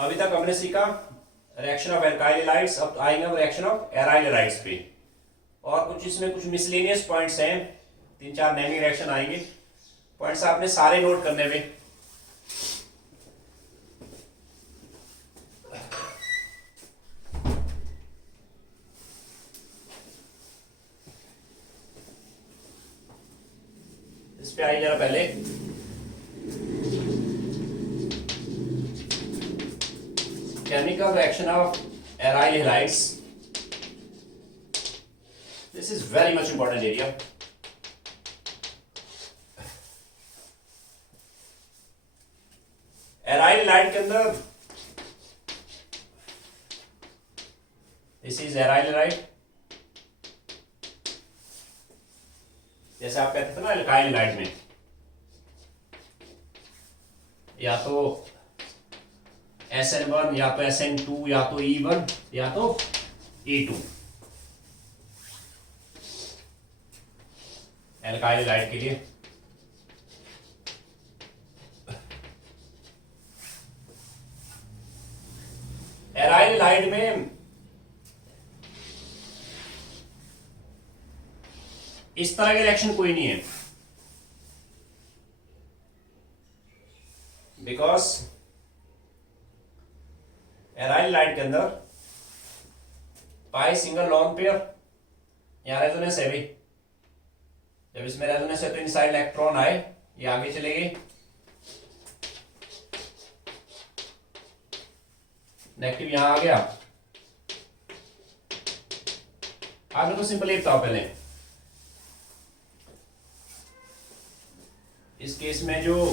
अभी तक हमने सीखा रिएक्शन ऑफ एल्काइल हैलाइड्स, अब आएंगे हम रिएक्शन ऑफ एराइल हैलाइड्स पे। और कुछ इसमें कुछ मिसलेनियस पॉइंट्स हैं, 3-4 नए रिएक्शन आएंगे। पॉइंट्स आपने सारे नोट करने में। इस पे आइए जरा पहले। Chemical reaction of aryl halides. This is very much important area. aryl halide के अंदर this is aryl halide, जैसे आप कहते थे ना alkyl halide में या तो SN1 या तो SN2 या तो E1 या तो E2 एल्काइल हैलाइड के लिए। एराइल हैलाइड में इस तरह के रिएक्शन कोई नहीं है, बिकॉज एराइल हैलाइड के अंदर पाई सिंगल लॉन्ग पेयर, यहां रेजोनेंस है भी। जब इसमें रेजोनेंस है तो इनसाइड इलेक्ट्रॉन आए, ये आगे चले गए, नेगेटिव यहां आ गया। आगे तो सिंपल एक था पहले। इस केस में जो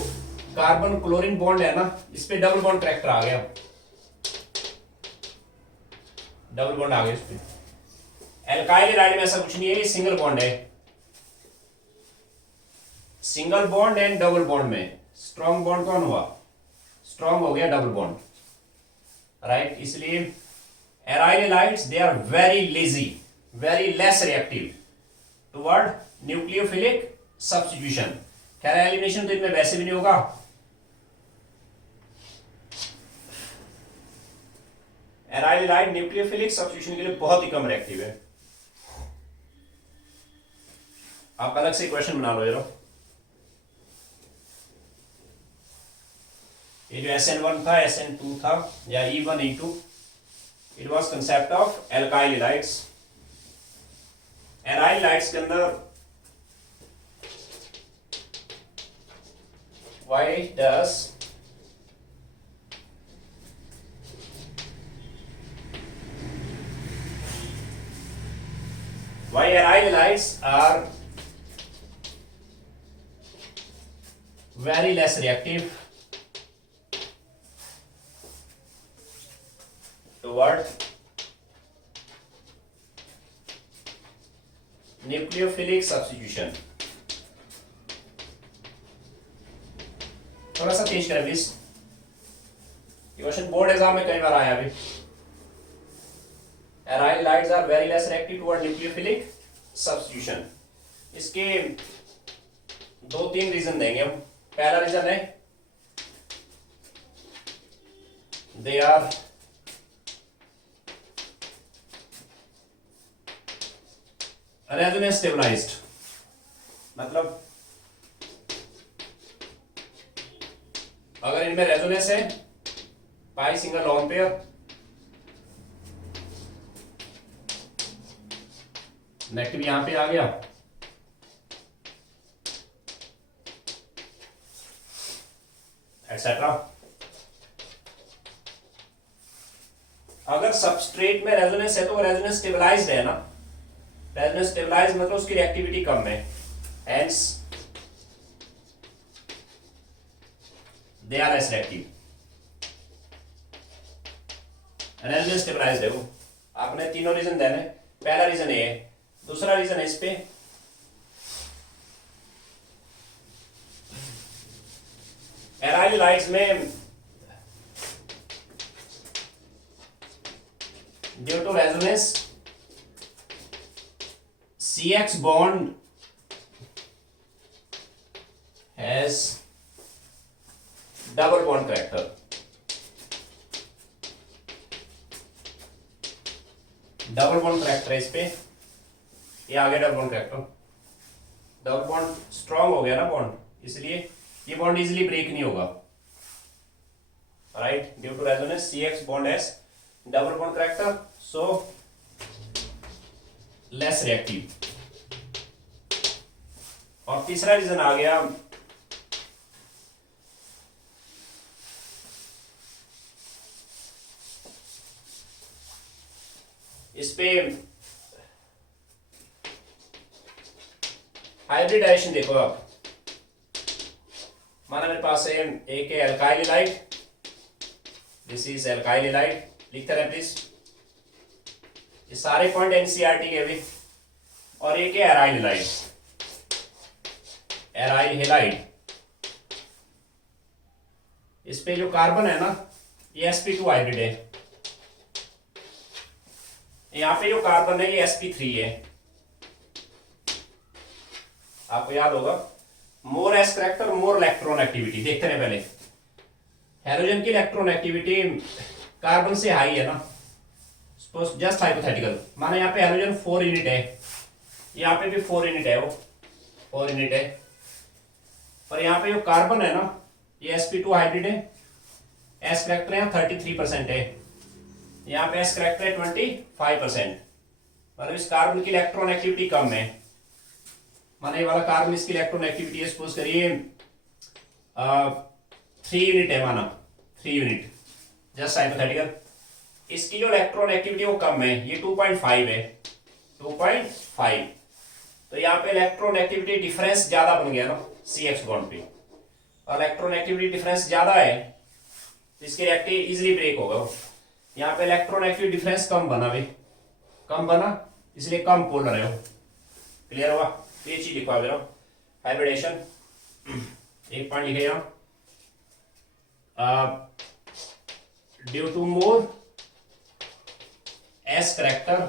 कार्बन क्लोरीन बॉन्ड है ना, इस पे डबल बॉन्ड करेक्टर आ गया, डबल बॉन्ड आ गया इस पे। एल्काइल हैलाइड में ऐसा कुछ नहीं है, ये सिंगल बॉन्ड है। Single bond and double bond में स्ट्रॉन्ग बॉन्ड कौन हुआ? स्ट्रॉन्ग हो गया डबल बॉन्ड, राइट। इसलिए aryl halides they are very lazy, very less reactive toward nucleophilic substitution. खैर एलिमिनेशन तो इनमें वैसे भी नहीं होगा। एराइल हैलाइड न्यूक्लियोफिलिक सब्स्टिट्यूशन के लिए बहुत ही कम रिएक्टिव है। आप अलग से क्वेश्चन बना लो जरा। ये जो SN1 था, SN2 था या E1 E2, it was concept of alkyl halides. Aryl halides के अंदर why does why aryl halides are very less reactive toward nucleophilic substitution। थोड़ा सा चेंज करें प्लीज, क्वेश्चन बोर्ड एग्जाम में कई बार आया अभी। Aryl halides are very less reactive toward nucleophilic substitution. इसके 2-3 रीजन देंगे हम। पहला रीजन है दे आर रेजोनेंस स्टेबलाइज्ड, मतलब अगर इनमें रेजोनेंस है pi single long pair, negative यहां पे आ गया, एक्सेट्रा। अगर सबस्ट्रेट में रेजोनेंस है तो वो रेजोनेंस स्टेबलाइज्ड है ना, रेजोनेंस स्टेबलाइज्ड मतलब उसकी रिएक्टिविटी कम है, hence they are less reactive. Resonance stabilized है वो। आपने तीनों रीजन देने, पहला रीजन ये है। दूसरा रीजन है इस पे एराइल हैलाइड्स में due to resonance CX bond has double bond character, double bond character है इस पे, ये आ गया double bond character, double bond strong हो गया ना बॉन्ड, इसलिए ये बॉन्ड इजीली ब्रेक नहीं होगा, right, due to resonance CX bond has double bond character, so less reactive. और तीसरा रीजन आ गया इस पे हाइब्रिडाइजेशन देखो आप, माना मेरे पास है एक है alkyl halide, this is alkyl halide, लिखते रहे प्लीज, ये सारे पॉइंट एनसीईआरटी के भी, और एक है एराइल हैलाइड, एराइल हैलाइड, इस पे जो कार्बन है ना ये sp2 हाइब्रिड है, यहाँ पे जो कार्बन है ये sp3 है, आपको याद होगा, more S character more electron activity, देखते रहे पहले, हेलोजन की इलेक्ट्रॉन एक्टिविटी कार्बन से हाई है ना, सपोज जस्ट हाइपोथेटिकल, माना यहाँ पे हेलोजन 4 यूनिट है, यहाँ पे भी 4 यूनिट है, वो 4 यूनिट है, पर यहाँ पे जो कार्बन है ना ये sp2 हाइब्रिड है, एस करेक्टर यहाँ 33% है, यहाँ पे एस करेक्टर है 25%, मतलब इस कार्बन की इलेक्ट्रॉन एक्टिविटी कम है, माना ये वाला कार्बन इसकी इलेक्ट्रॉन एक्टिविटी है सपोज करिए 3 यूनिट है, माना 3 यूनिट, जस्ट हाइपोथेटिकल, इसकी जो इलेक्ट्रॉन एक्टिविटी वो कम है, ये 2.5 है, 2.5, तो यहाँ पे इलेक्ट्रॉन एक्टिविटी डिफरेंस ज्यादा बन गया ना CX बॉन्ड पे, और इलेक्ट्रॉन एक्टिविटी डिफरेंस ज्यादा है तो इसके रिएक्टिव इजीली ब्रेक होगा, यहाँ पे इलेक्ट्रॉन एक्टिविटी डिफरेंस कम बना भाई, कम बना इसलिए कम पोलर है वो, क्लियर हुआ, तो ये चीज लिखवा दे रहा हूँ, हाइब्रिडेशन एक पॉइंट लिखे यहाँ, due to more S character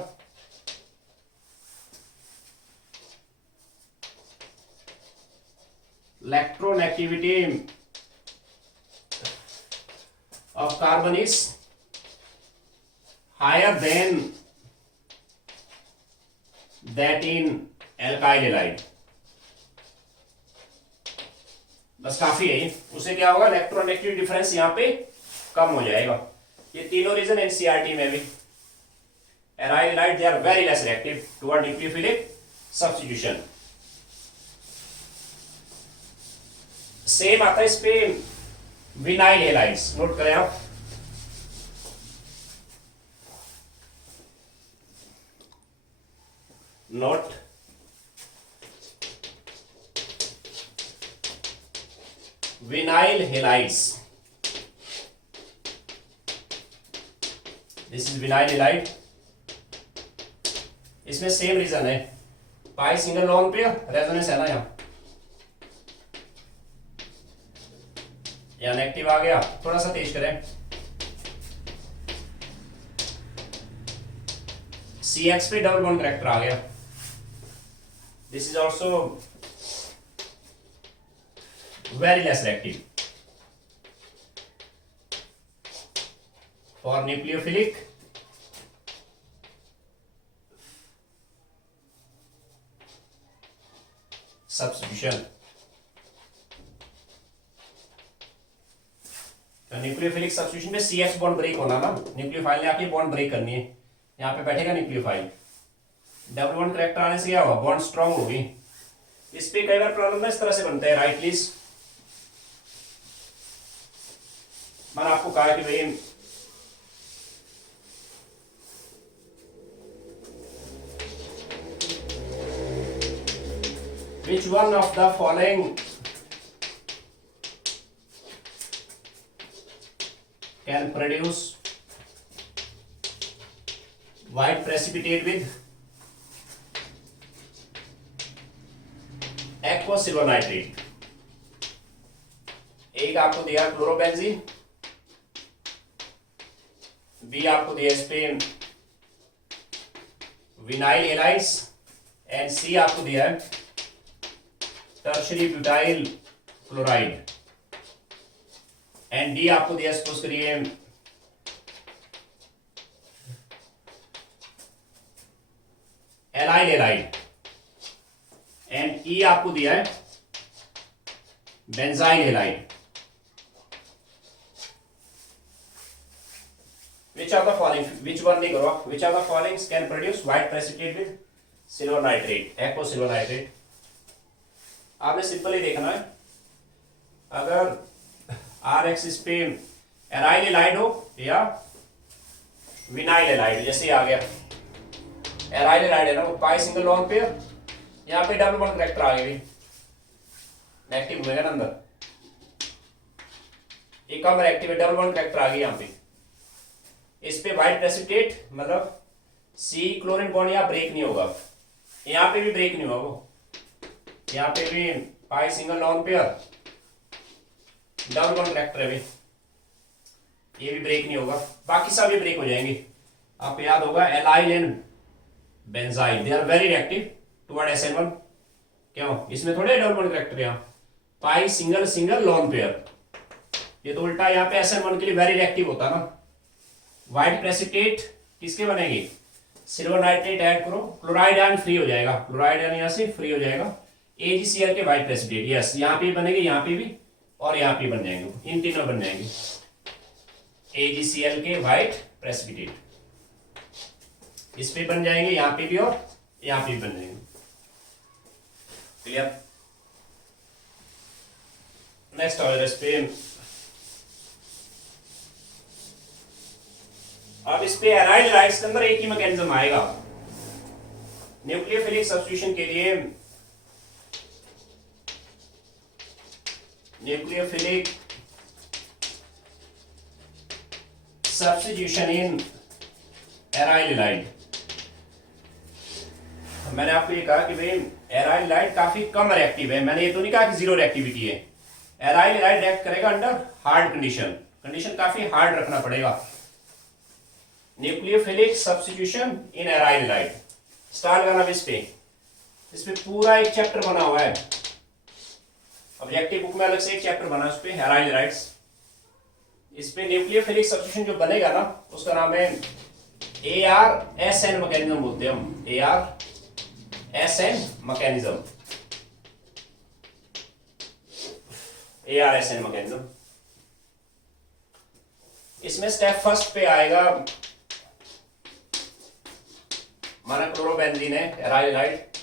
electron activity of carbon is higher than that in alkyl halide, बस काफी है ये, उससे क्या होगा इलेक्ट्रॉन एक्टिविटी डिफरेंस यहाँ पे कम हो जाएगा, ये तीनों रीजन एनसीईआरटी में भी, aryl halide they are very less reactive toward nucleophilic substitution, same आता है इस पे विनाइल हैलाइड्स, नोट करें आप, note vinyl halides, this is vinyl halide, इसमें सेम रीजन है, पाई सिंगल लॉन्ग पे रेजोनेंस है ना, यहाँ नेगेटिव आ गया, थोड़ा सा तेज करें, CX पे डबल बॉन्ड करेक्टर आ गया, this is also very less reactive for nucleophilic substitution, तो न्यूक्लियोफिलिक सब्स्टिट्यूशन में CX बॉन्ड ब्रेक होना ना, न्यूक्लियोफाइल ने आके बॉन्ड ब्रेक करनी है, यहाँ पे बैठेगा न्यूक्लियोफाइल, डबल बॉन्ड करेक्टर आने से क्या हुआ, बॉन्ड स्ट्रांग होगी, इस पे कई बार प्रॉब्लम ना इस तरह से बनता है, राइट प्लीज, मैंने आपको कहा कि भाई which one of the following can produce white precipitate with aqueous silver nitrate, एक आपको दिया क्लोरोबेंजीन, बी आपको दिया इस पे विनाइल हैलाइड्स, एंड सी आपको दिया है tertiary butyl chloride, and D आपको दिया सपोज करिए एलाइल एलाइड, एंड ई आपको दिया है benzyl allied. Which of the following, which one नहीं करो, which of the following can produce white precipitate with silver nitrate, aqueous silver nitrate? आपने simple ही देखना है, अगर RX इस पे एराइल एलाइड हो या विनाइल एलाइड, जैसे आ गया एराइल एलाइड है ना, वो पाई सिंगल लॉन्ग पे, यहाँ पे डबल बॉन्ड करेक्टर आ गई, नेगेटिव होगा ना अंदर, एक कम रिएक्टिव डबल बॉन्ड करेक्टर आ गई यहाँ पे, इस पे व्हाइट प्रेसिपिटेट मतलब सी क्लोरीन बॉन्ड यहाँ ब्रेक नहीं होगा, यहाँ पे भी ब्रेक नहीं होगा, वो यहाँ पे भी pi single long pair double bond character है, ये भी ब्रेक नहीं होगा, बाकी सब ये ब्रेक हो जाएंगे। आप याद होगा allyl and benzyl they are very reactive toward SN1, क्यों, इसमें थोड़े डबल बॉन्ड करेक्टर, यहाँ pi single single long pair, ये तो उल्टा यहाँ पे SN1 के लिए वेरी रिएक्टिव होता ना। व्हाइट प्रेसिपिटेट किसके बनेगी, सिल्वर नाइट्रेट ऐड करो, क्लोराइड आयन फ्री हो जाएगा, क्लोराइड आयन यहाँ से फ्री हो जाएगा, AgCl के व्हाइट प्रेसिपिटेट, यस यहाँ पे बनेगी, यहाँ पे भी और यहाँ पे बन जाएंगे, इन तीनों बन जाएंगे AgCl के व्हाइट प्रेसिपिटेट, इस पे बन जाएंगे, यहाँ पे भी और यहाँ पे भी बन जाएंगे। क्लियर? नेक्स्ट और इस पे अब इस पे एराइल एलाइड्स के अंदर एक ही मैकेनिज्म आएगा, न्यूक्लियोफिलिक सब्स्टिट्यूशन के लिए, न्यूक्लियोफिलिक सब्स्टिट्यूशन इन एराइल एलाइड। मैंने आपको ये कहा कि भाई एराइल एलाइड काफी कम रिएक्टिव है, मैंने ये तो नहीं कहा कि जीरो रिएक्टिविटी है, एराइल एलाइड रिएक्ट करेगा अंडर हार्ड कंडीशन, कंडीशन काफी हार्ड रखना पड़ेगा। न्यूक्लियोफिलिक सब्स्टिट्यूशन इन एराइल एलाइड, स्टार लगाना इस पे पूरा एक चैप्टर बना हुआ है, ऑब्जेक्टिव बुक में अलग से एक चैप्टर बना है उस पे एराइल एलाइड्स, इस पे न्यूक्लियोफिलिक सब्स्टिट्यूशन जो बनेगा ना उसका नाम है ARSN मैकेनिज्म बोलते हैं हम, ARSN मैकेनिज्म, ARSN मैकेनिज्म। इसमें स्टेप फर्स्ट पे आएगा माना क्लोरोबेंजीन है एराइल एलाइड,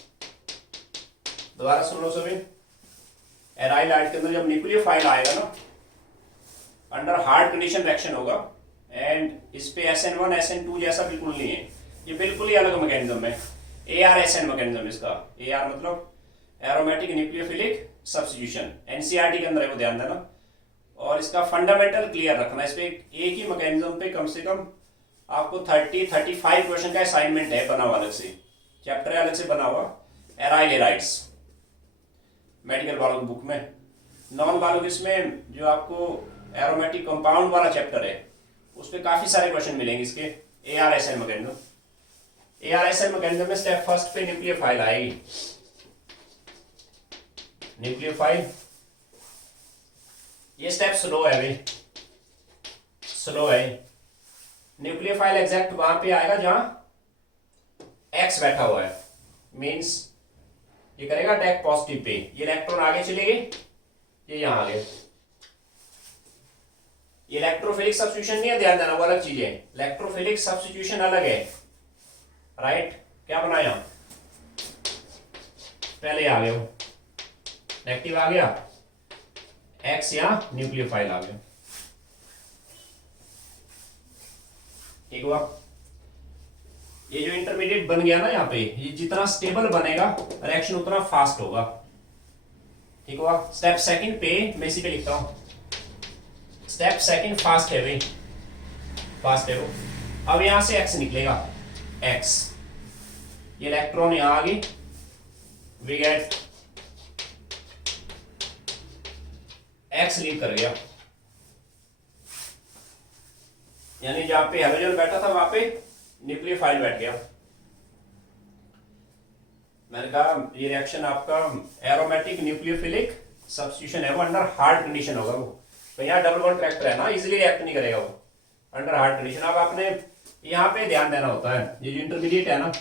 दोबारा सुन लो सभी, एराइल एलाइड के अंदर जब न्यूक्लियोफाइल आएगा ना अंडर हार्ड कंडीशन रिएक्शन होगा, एंड इस पे SN1 SN2 जैसा बिल्कुल नहीं है, ये बिल्कुल ही अलग मैकेनिज्म है, ARSN मैकेनिज्म इसका, AR मतलब एरोमेटिक न्यूक्लियोफिलिक सब्स्टिट्यूशन, NCERT के अंदर है वो, ध्यान देना, और इसका फंडामेंटल क्लियर रखना, इस पे एक ही मैकेनिज्म पे कम से कम आपको 30-35 क्वेश्चन का असाइनमेंट है बना हुआ, अलग से चैप्टर है अलग से बना हुआ एराइल एलाइड्स, मेडिकल वालों की बुक में। नॉन वालों की इसमें जो आपको एरोमेटिक कंपाउंड वाला चैप्टर है उस पर काफी सारे क्वेश्चन मिलेंगे इसके, ARSN मैकेनिज्म। ARSN मैकेनिज्म में स्टेप फर्स्ट पे न्यूक्लियोफाइल आएगी, न्यूक्लियोफाइल, ये स्टेप स्लो है भाई, स्लो है, न्यूक्लियोफाइल एग्जैक्ट वहां पे आएगा जहां X बैठा हुआ है, मींस ये करेगा अटैक पॉजिटिव पे, ये इलेक्ट्रॉन आगे चले गए, ये यहां आ गए, ये इलेक्ट्रोफिलिक सब्स्टिट्यूशन नहीं है, ध्यान देना, वो अलग चीज है, इलेक्ट्रोफिलिक सब्स्टिट्यूशन अलग है, राइट? क्या बनाया, पहले आ गया वो नेगेटिव आ गया, X या न्यूक्लियोफाइल आ गया, ठीक हुआ। ये जो इंटरमीडिएट बन गया ना यहाँ पे, ये जितना स्टेबल बनेगा रिएक्शन उतना फास्ट होगा, ठीक हुआ। स्टेप सेकंड पे मैं इसी पे लिखता हूं, स्टेप सेकंड फास्ट है भाई, फास्ट है वो। अब यहां से X निकलेगा, X, ये इलेक्ट्रॉन यहां आ गई, वी गेट X लीव कर गया, यानी जहां पे हाइड्रोजन बैठा था वहां पे न्यूक्लियोफाइल बैठ गया। मैंने कहा ये रिएक्शन आपका एरोमेटिक न्यूक्लियोफिलिक सब्स्टिट्यूशन है, वो अंडर हार्ड कंडीशन होगा वो, तो यहाँ डबल बॉन्ड करेक्टर है ना, इजीली रिएक्ट नहीं करेगा वो अंडर हार्ड कंडीशन। अब आपने यहाँ पे ध्यान देना होता है, ये जो इंटरमीडिएट है ना,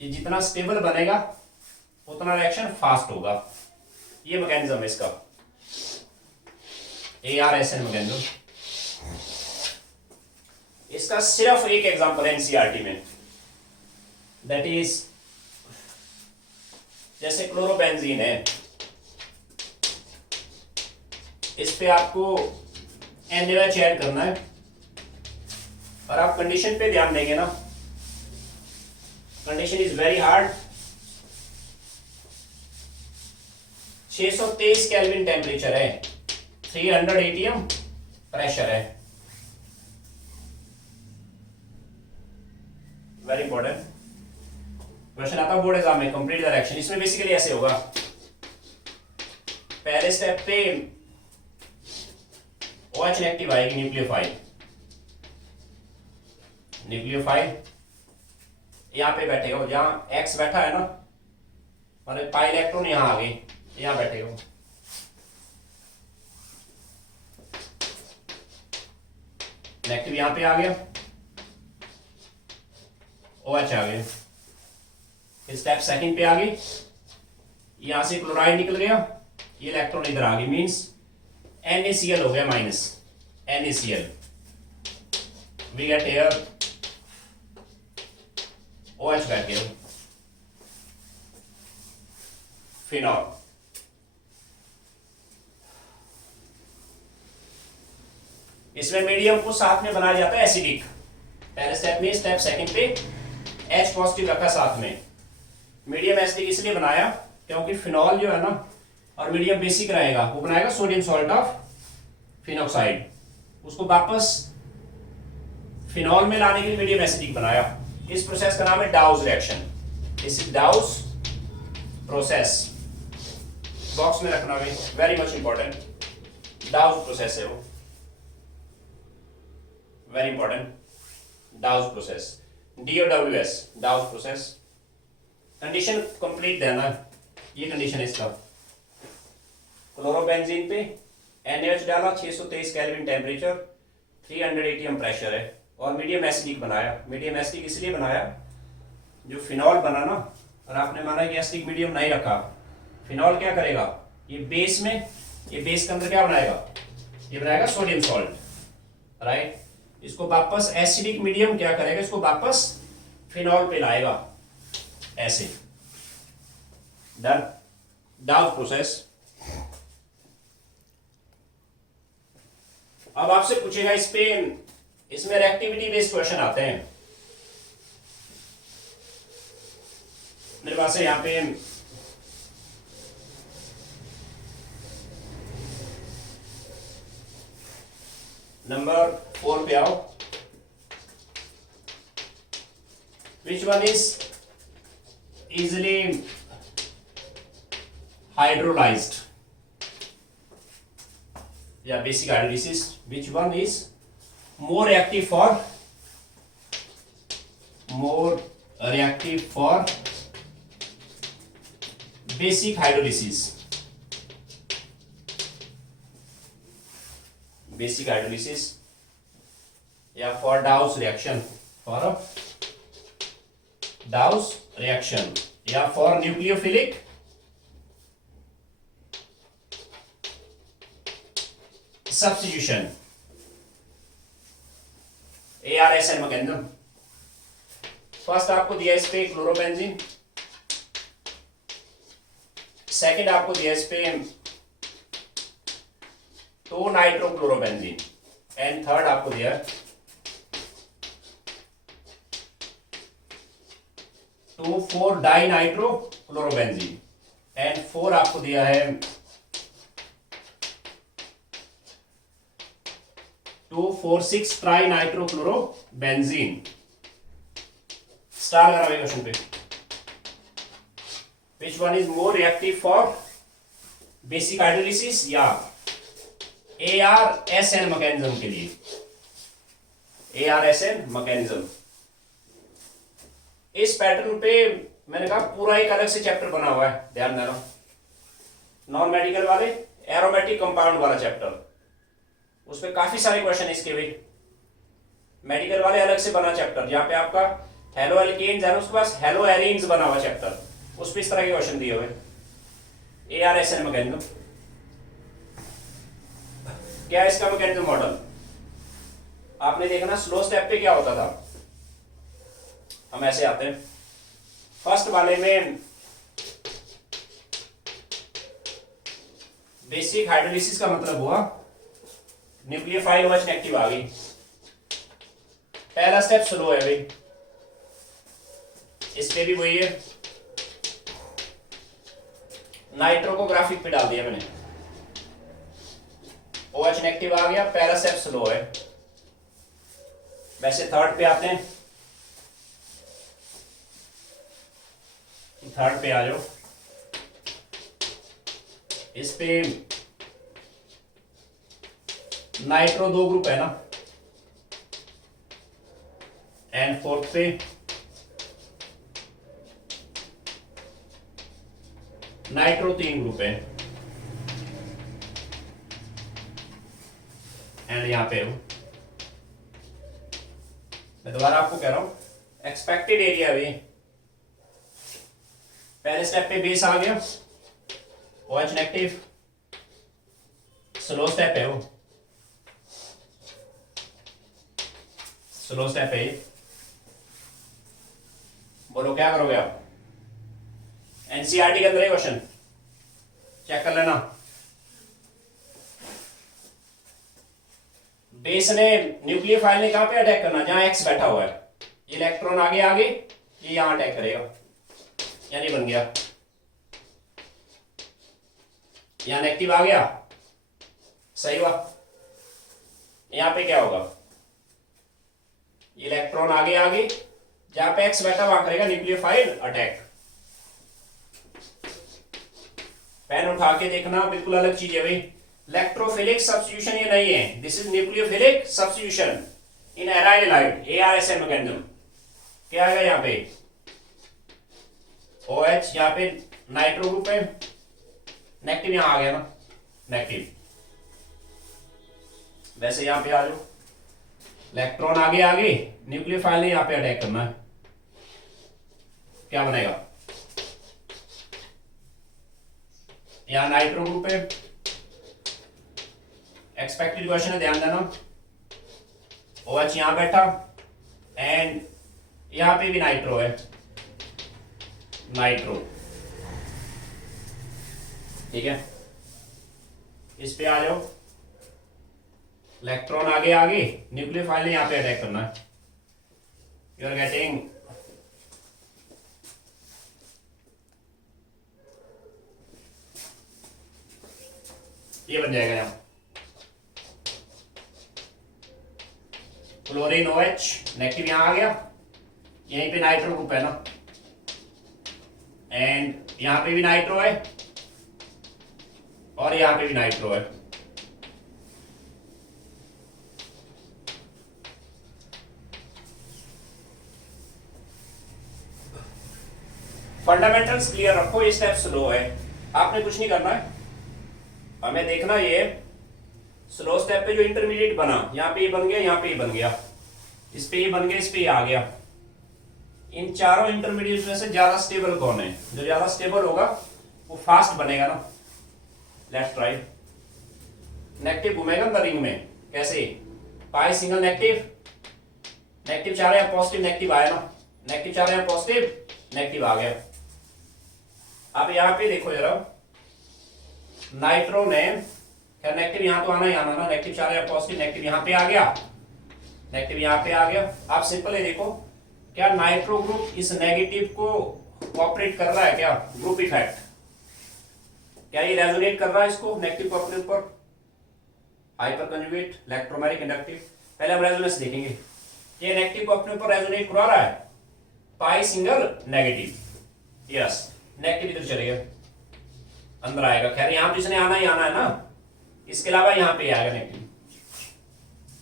ये जितना स्टेबल बनेगा उतना रिएक्शन फास्ट होगा। ये मैकेनिज्म है इसका, ARSN मैकेनिज्म। इसका सिर्फ एक एग्जांपल है एनसीईआरटी में, दैट इज जैसे क्लोरोबेंजीन है, इस पे आपको NaOH ऐड करना है और आप कंडीशन पे ध्यान देंगे ना, condition is very hard. 623 kelvin temperature है, 300 ATM प्रेशर है। वेरी इंपॉर्टेंट क्वेश्चन आता है बोर्ड एग्जाम में, कंप्लीट द रिएक्शन। इसमें बेसिकली ऐसे होगा, पहले स्टेप पे OH नेगेटिव आएगी, न्यूक्लियोफाइल यहां पे बैठेगा, जहां X बैठा है ना, मतलब पाई इलेक्ट्रॉन यहां आ गए, यहां बैठेगा। नेगेटिव यहां पे आ गया, OH आ गया। फिर स्टेप सेकंड पे आ गई, यहां से क्लोराइड निकल गया, ये इलेक्ट्रॉन इधर आ गई, मींस NaCl हो गया minus, NaCl we get here OH बैठ गया, फिनॉल। इसमें मीडियम को साथ में बनाया जाता है एसिडिक। पहले स्टेप में, स्टेप सेकंड पे H पॉजिटिव रखा साथ में। मीडियम एसिडिक इसलिए बनाया क्योंकि फिनॉल जो है ना, और मीडियम बेसिक रहेगा, वो बनाएगा सोडियम सॉल्ट ऑफ फिनॉक्साइड, उसको वापस फिनॉल में लाने के लिए मीडियम एसिडिक बनाया। इस प्रोसेस का नाम है Dow's reaction. This is Dow's process, box में रखना है, very much important. Dow's process है वो, very important. Dow's process, DOWS, Dow's process. Condition complete देना, ये कंडीशन है इसका। क्लोरोबेंजीन पे NaOH डाला, 623 केल्विन टेम्परेचर, 300 ATM प्रेशर है, और मीडियम एसिडिक बनाया। मीडियम एसिडिक इसलिए बनाया, जो फिनॉल बना ना, और आपने माना कि एसिडिक मीडियम नहीं रखा, फिनॉल क्या करेगा, ये बेस में, ये बेस के अंदर क्या बनाएगा, ये बनाएगा सोडियम सॉल्ट, राइट। इसको वापस एसिडिक मीडियम क्या करेगा, इसको वापस फिनॉल पे लाएगा, ऐसे। Done, डाउस process. अब आपसे पूछेगा इस पे, इसमें रिएक्टिविटी बेस्ड क्वेश्चन आते हैं। मेरे पास है यहां पे नंबर 4 पे आओ। Which one is easily hydrolyzed? Yeah, basic hydrolysis. Which one is more reactive for basic hydrolysis? Basic hydrolysis या for Dawes reaction, for Dawes reaction या for nucleophilic substitution, ARSN mechanism. First आपको दिया इस पे chlorobenzene, second आपको दिया इस पे 2 नाइट्रोक्लोरोबेंजीन, एंड थर्ड आपको दिया 2,4 डाई नाइट्रोक्लोरोबेंजीन, एंड 4 आपको दिया है 2,4,6 ट्राई नाइट्रोक्लोरोबेंजीन। स्टार करा क्वेश्चन पे, which one is more reactive for basic hydrolysis या ARSN मैकेनिज्म के लिए, ARSN मैकेनिज्म। इस पैटर्न पे मैंने कहा पूरा एक अलग से चैप्टर बना हुआ है, ध्यान देना। नॉन मेडिकल वाले एरोमेटिक कंपाउंड वाला चैप्टर, उसपे काफी सारे क्वेश्चन इसके भी। मेडिकल वाले अलग से बना चैप्टर, जहां पे आपका हेलो एल्केन्स है उसके पास हेलो एरीन्स बना हुआ चैप्टर, उस पर इस तरह के क्वेश्चन दिए हुए। ARSN मैकेनिज्म, क्या है इसका मैकेनिज्म मॉडल? आपने देखना स्लो स्टेप पे क्या होता था। हम ऐसे आते हैं, फर्स्ट वाले में बेसिक हाइड्रोलिसिस का मतलब हुआ न्यूक्लियोफाइल OH नेगेटिव आ गई, पहला स्टेप स्लो है भाई, इस पे भी वही है, नाइट्रो को ग्राफिक पे डाल दिया मैंने, OH नेगेटिव आ गया, पहला स्टेप स्लो है। वैसे थर्ड पे आते हैं, थर्ड पे आ जाओ, इस पे नाइट्रो 2 ग्रुप है ना, एंड फोर्थ पे नाइट्रो 3 ग्रुप है, एंड यहां पे मैं दोबारा आपको कह रहा हूं एक्सपेक्टेड एरिया भी, पहले स्टेप पे बेस आ गया, OH नेगेटिव, स्लो स्टेप है वो, स्लो स्टेप है। बोलो क्या करोगे आप? एनसीईआरटी के अंदर है क्वेश्चन, चेक कर लेना। बेस ने न्यूक्लियोफाइल ने कहां पे अटैक करना? जहां एक्स बैठा हुआ है, इलेक्ट्रॉन आगे आगे ये यहां अटैक करेगा, यानी बन गया यहां नेगेटिव आ गया, सही हुआ। यहां पे क्या होगा? इलेक्ट्रॉन आगे आगे, जहां पे एक्स बैठा वहां करेगा न्यूक्लियोफाइल अटैक। पेन उठा के देखना, बिल्कुल अलग चीज है भाई। इलेक्ट्रोफिलिक सब्स्टिट्यूशन ये नहीं है, this is nucleophilic substitution in aryl halide, ARSN mechanism. क्या आएगा यहाँ पे? OH, यहाँ पे नाइट्रो ग्रुप है, नेगेटिव यहां आ गया ना, नेगेटिव। वैसे यहां पे आ जाओ, इलेक्ट्रॉन आगे आगे, न्यूक्लियोफाइल ने यहां पे अटैक करना है, क्या बनेगा? यहां नाइट्रो ग्रुप है, एक्सपेक्टेड क्वेश्चन है, ध्यान देना। OH यहां बैठा एंड यहां पे भी नाइट्रो है, नाइट्रो, ठीक है। इस पे आ जाओ, इलेक्ट्रॉन आगे आगे, न्यूक्लियोफाइल ने यहां पे अटैक करना है, यू आर गेटिंग। ये बन जाएगा यहां क्लोरीन OH नेगेटिव यहां आ गया, यहीं पे नाइट्रो ग्रुप है ना, एंड यहां पे भी नाइट्रो है और यहां पे भी नाइट्रो है। फंडामेंटल्स क्लियर रखो, ये स्टेप स्लो है, आपने कुछ नहीं करना है, हमें देखना ये स्लो स्टेप पे जो इंटरमीडिएट बना, यहाँ पे ये बन गया, यहाँ पे ये बन गया, इस पे ये बन गया, इस पे ये आ गया। इन चारों इंटरमीडिएट में से ज्यादा स्टेबल कौन है? जो ज्यादा स्टेबल होगा वो फास्ट बनेगा ना। लेफ्ट ट्राई, नेगेटिव घूमेगा ना रिंग में, कैसे? पाई सिंगल नेगेटिव, नेगेटिव चाह रहे हैं पॉजिटिव, नेगेटिव आया ना, नेगेटिव चाह रहे हैं पॉजिटिव, नेगेटिव आ गया। अब यहाँ पे देखो जरा, नाइट्रो ने क्या नेगेटिव यहां तो आना ही आना ना, नेगेटिव चाह रहे हैं पॉजिटिव, नेगेटिव यहां पे आ गया, नेगेटिव यहां पे आ गया। आप सिंपल है देखो, क्या नाइट्रो ग्रुप इस नेगेटिव को कोऑपरेट कर रहा है क्या? ग्रुप इफेक्ट, क्या ये रेजोनेट कर रहा है इसको नेगेटिव को अपने ऊपर? Hyper conjugate, electromagnetic, inductive. पहले हम रेजोनेंस देखेंगे, ये नेगेटिव को अपने ऊपर रेजोनेट करा रहा है, pi single negative, yes, negative इधर चले गए, अंदर आएगा। खैर यहां तो इसने आना ही आना है ना, इसके अलावा यहां पे आएगा नेगेटिव।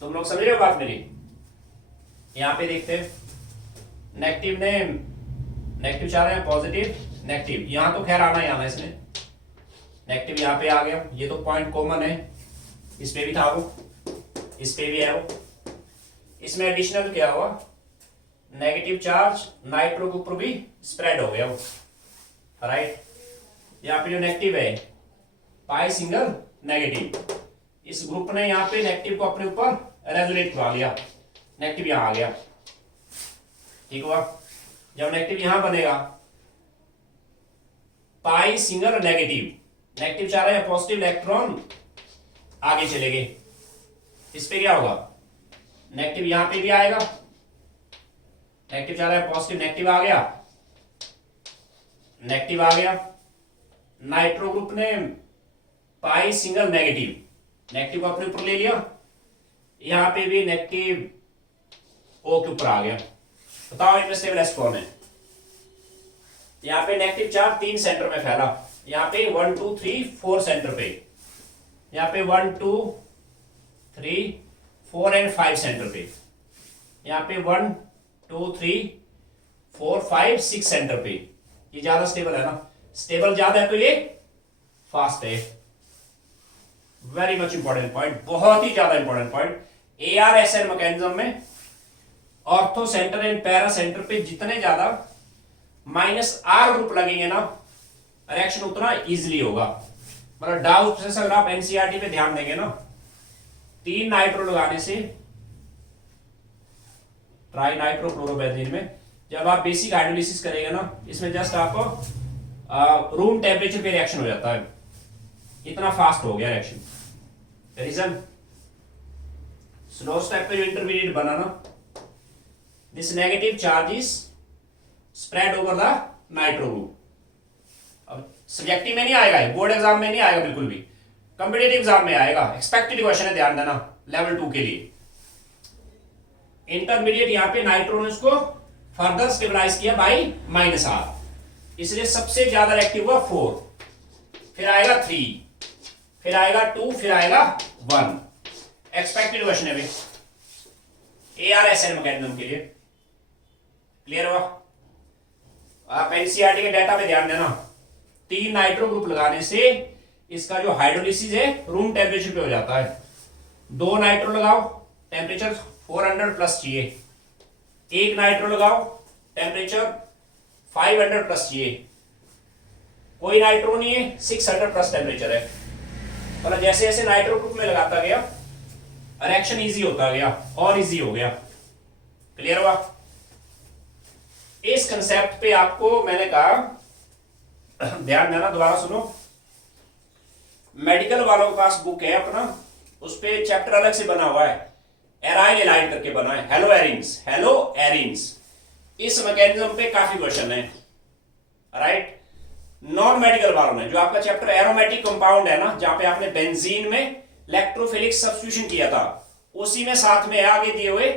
तुम लोग समझ रहे हो बात मेरी? यहां पे देखते हैं, नेगेटिव ने नेगेटिव चाह रहे हैं पॉजिटिव, नेगेटिव यहां तो खैर आना ही आना है, इसने नेगेटिव यहां पे आ गया, ये तो पॉइंट कॉमन है, इस पे भी था वो, इस पे भी है वो। इसमें एडिशनल क्या हुआ? नेगेटिव चार्ज नाइट्रो के ऊपर भी स्प्रेड हो गया वो, राइट। यहाँ पे जो नेगेटिव है पाई सिंगल नेगेटिव, इस ग्रुप ने यहाँ पे नेगेटिव को अपने ऊपर रेजोनेट करा लिया, नेगेटिव यहाँ आ गया, ठीक हुआ। जब नेगेटिव यहां बनेगा पाई सिंगल नेगेटिव, नेगेटिव चाह रहा है पॉजिटिव इलेक्ट्रॉन आगे चले गए, इस पे क्या होगा नेगेटिव यहां पे भी आएगा, नेगेटिव चाह रहा है पॉजिटिव, नेगेटिव आ गया, नेगेटिव आ गया। नाइट्रो ग्रुप ने पाई सिंगल नेगेटिव, नेगेटिव को अपने ऊपर ले लिया, यहां पे भी नेगेटिव ओ के ऊपर आ गया। बताओ इनमें स्टेबलाइज्ड कौन है? यहाँ पे नेगेटिव चार्ज 3 सेंटर में फैला, यहाँ पे 1 2 3 4 सेंटर पे, यहाँ पे 1 2 3 4 एंड 5 सेंटर पे, यहाँ पे 1 2 3 4 5 6 सेंटर पे। ये ज्यादा स्टेबल है ना, स्टेबल ज्यादा है तो ये फास्ट है। वेरी मच इंपॉर्टेंट पॉइंट, बहुत ही ज्यादा इंपॉर्टेंट पॉइंट। ARSN मैकेनिज्म में ortho centre and para centre पे जितने ज्यादा -R ग्रुप लगेंगे ना, रिएक्शन उतना इजीली होगा। मतलब डाउट से अगर आप एनसीईआरटी पे ध्यान देंगे ना, 3 नाइट्रो लगाने से ट्राई नाइट्रो क्लोरोबेंजीन में जब आप बेसिक हाइड्रोलिसिस करेंगे ना, इसमें जस्ट आपको रूम टेम्परेचर पे रिएक्शन हो जाता है, इतना फास्ट हो गया रिएक्शन। रीजन स्लो स्टेप पे जो इंटरमीडिएट बना ना, this negative charge is spread over the nitro group. अब सब्जेक्टिव में नहीं आएगा, बोर्ड एग्जाम में नहीं आएगा, बिल्कुल भी कॉम्पिटिटिव एग्जाम में आएगा, एक्सपेक्टेड क्वेश्चन है, ध्यान देना लेवल 2 के लिए। इंटरमीडिएट यहाँ पे नाइट्रो ने उसको फर्दर स्टेबलाइज किया बाई -R, इसलिए सबसे ज्यादा रिएक्टिव हुआ 4, फिर आएगा 3, फिर आएगा 2, फिर आएगा 1। एक्सपेक्टेड क्वेश्चन है भाई ARSN मैकेनिज्म के लिए। क्लियर हुआ? आप एनसीईआरटी के डाटा पे ध्यान देना, 3 नाइट्रो ग्रुप लगाने से इसका जो हाइड्रोलिसिस है रूम टेम्परेचर पे हो जाता है। 2 नाइट्रो लगाओ, टेम्परेचर 400 प्लस चाहिए, 1 नाइट्रो लगाओ, टेम्परेचर 500 प्लस चाहिए, कोई नाइट्रो नहीं है, 600 प्लस टेम्परेचर है। मतलब जैसे जैसे नाइट्रो ग्रुप में लगाता गया रिएक्शन इजी होता गया और इजी हो गया। क्लियर हुआ? इस कंसेप्ट पे आपको मैंने कहा ध्यान देना, दोबारा सुनो। मेडिकल वालों के पास बुक है अपना, उस पे चैप्टर अलग से बना हुआ है, एराइल एलाइड करके बना है, हेलो एरिन्स, हेलो एरिन्स। इस मैकेनिज्म पे काफी क्वेश्चन है, राइट। नॉन मेडिकल वालों में जो आपका चैप्टर एरोमेटिक कंपाउंड है ना, जहां पे आपने बेंजीन में इलेक्ट्रोफिलिक सब्स्टिट्यूशन किया था, उसी में साथ में आगे दिए हुए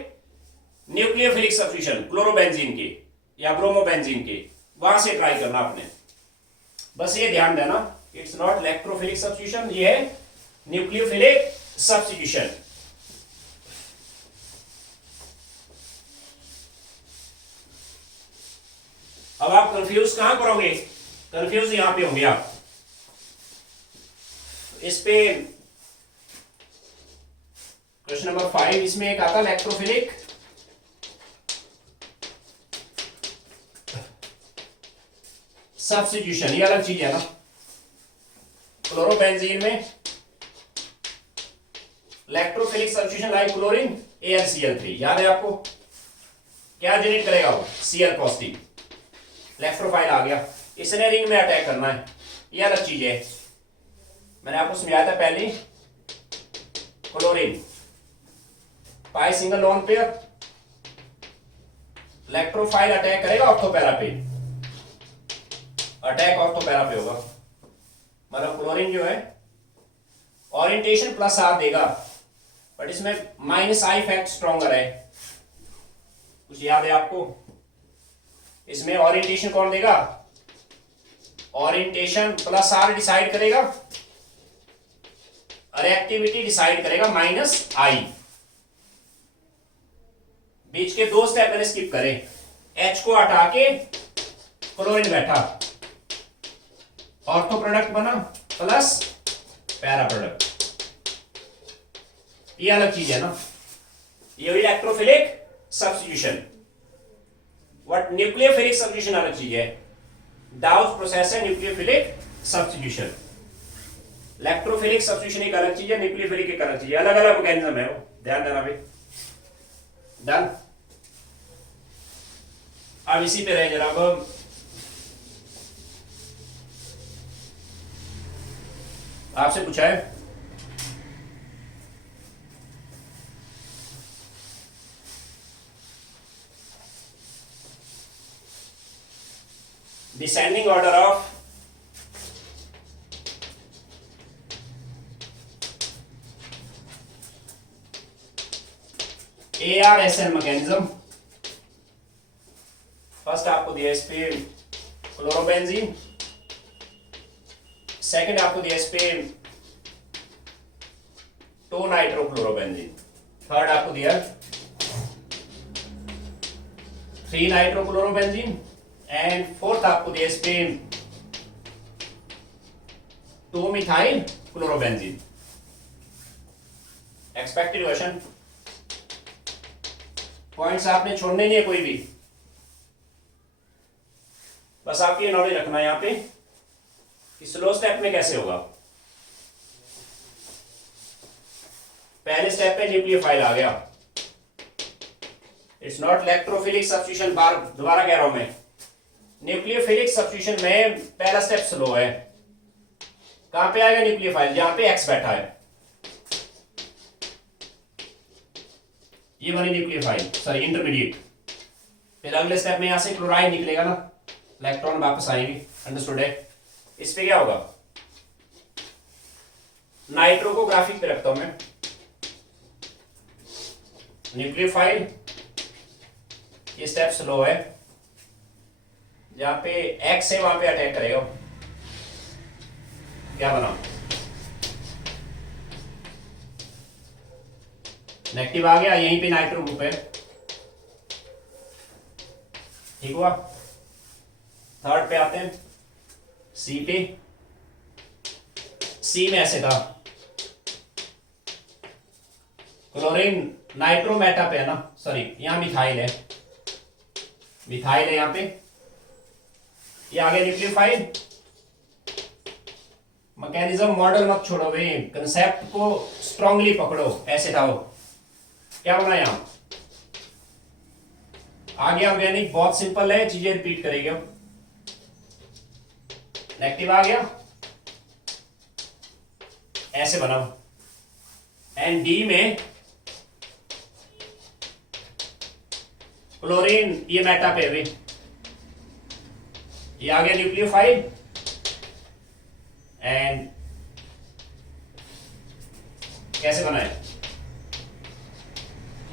न्यूक्लियोफिलिक सब्स्टिट्यूशन क्लोरोबेंजीन के या ब्रोमोबेंजीन के, वहां से ट्राई करना आपने। बस ये ध्यान देना, इट्स नॉट इलेक्ट्रोफिलिक सब्स्टिट्यूशन, ये है न्यूक्लियोफिलिक सब्स्टिट्यूशन। अब आप कंफ्यूज कहां करोगे? कंफ्यूज यहां पे होंगे आप। इस पे क्वेश्चन नंबर 5, इसमें एक आता इलेक्ट्रोफिलिक सब्स्टिट्यूशन, ये अलग चीज है ना। क्लोरोबेंजीन में electrophilic substitution like chlorine AlCl3, याद है आपको? क्या जनरेट करेगा वो? Cl पॉजिटिव, इलेक्ट्रोफाइल आ गया, इसने रिंग में अटैक करना है, ये अलग चीज है। मैंने आपको समझाया था पहले, chlorine pi single lone pair, electrophile attack करेगा ऑर्थोपैरा पे, अटैक ऑर्थोपैरा पे होगा। मतलब क्लोरीन जो है ओरिएंटेशन +R देगा, बट इसमें -I इफेक्ट स्ट्रॉन्गर है, कुछ याद है आपको? इसमें ओरिएंटेशन कौन देगा? ओरिएंटेशन +R डिसाइड करेगा, रिएक्टिविटी डिसाइड करेगा -I। बीच के 2 स्टेप मैंने स्किप करे, H को हटा के क्लोरीन बैठा, ऑर्थो प्रोडक्ट बना प्लस पैरा प्रोडक्ट, ये अलग चीज है ना। ये electrophilic substitution. What nucleophilic substitution अलग चीज है, डाउस प्रोसेस है न्यूक्लियोफिलिक सब्स्टिट्यूशन। इलेक्ट्रोफिलिक सब्स्टिट्यूशन एक अलग चीज है, न्यूक्लियोफिलिक एक अलग चीज है, अलग अलग मैकेनिज्म है वो, ध्यान देना भाई। डन। अब इसी पे रहे जनाब, आपसे पूछा है descending order of ARSL mechanism. First आपको दिया इस पे क्लोरोबेंजीन, सेकंड आपको दिया इस पे 2 नाइट्रोक्लोरोबेंजीन, थर्ड आपको दिया 3 नाइट्रोक्लोरोबेंजीन एंड फोर्थ आपको दिया इस पे 2 methyl chlorobenzene. Expected question, points आपने छोड़ने नहीं है कोई भी, बस आपको ये नॉलेज रखना है यहां पे कि स्लो स्टेप में कैसे होगा। पहले स्टेप पे न्यूक्लियोफाइल आ गया, इट्स नॉट इलेक्ट्रोफिलिक सब्स्टिट्यूशन, बार दोबारा कह रहा हूं मैं, न्यूक्लियोफिलिक सब्स्टिट्यूशन में पहला स्टेप स्लो है। कहां पे आएगा न्यूक्लियोफाइल, जहां पे एक्स बैठा है, ये बनी न्यूक्लियोफाइल, सॉरी इंटरमीडिएट। फिर अगले स्टेप में यहां से क्लोराइड निकलेगा ना, इलेक्ट्रॉन वापस आएंगे, अंडरस्टूड है। इस पे क्या होगा, नाइट्रो को ग्राफिक पे रखता हूं मैं, न्यूक्लियोफाइल, ये स्टेप स्लो है, जहां पे एक्स है वहां पे अटैक करेगा, क्या बना, नेगेटिव आ गया, यहीं पे नाइट्रो ग्रुप है, ठीक हुआ। थर्ड पे आते हैं, सी पे, सी में ऐसे था, क्लोरीन नाइट्रोमेटा पे है ना, सॉरी यहां मिथाइल है, मिथाइल है यहां पे, ये आगे न्यूक्लियोफाइल। मैकेनिज्म मॉडल मत छोड़ो भाई, कंसेप्ट को स्ट्रांगली पकड़ो, ऐसे था वो, क्या बना यहां आगे ऑर्गेनिक, बहुत सिंपल है, चीजें रिपीट करेंगे। नेगेटिव आ गया, ऐसे बना, एंड डी में क्लोरीन, ये मेटा पे भी, ये आ गया न्यूक्लियोफाइल, एंड कैसे बना है,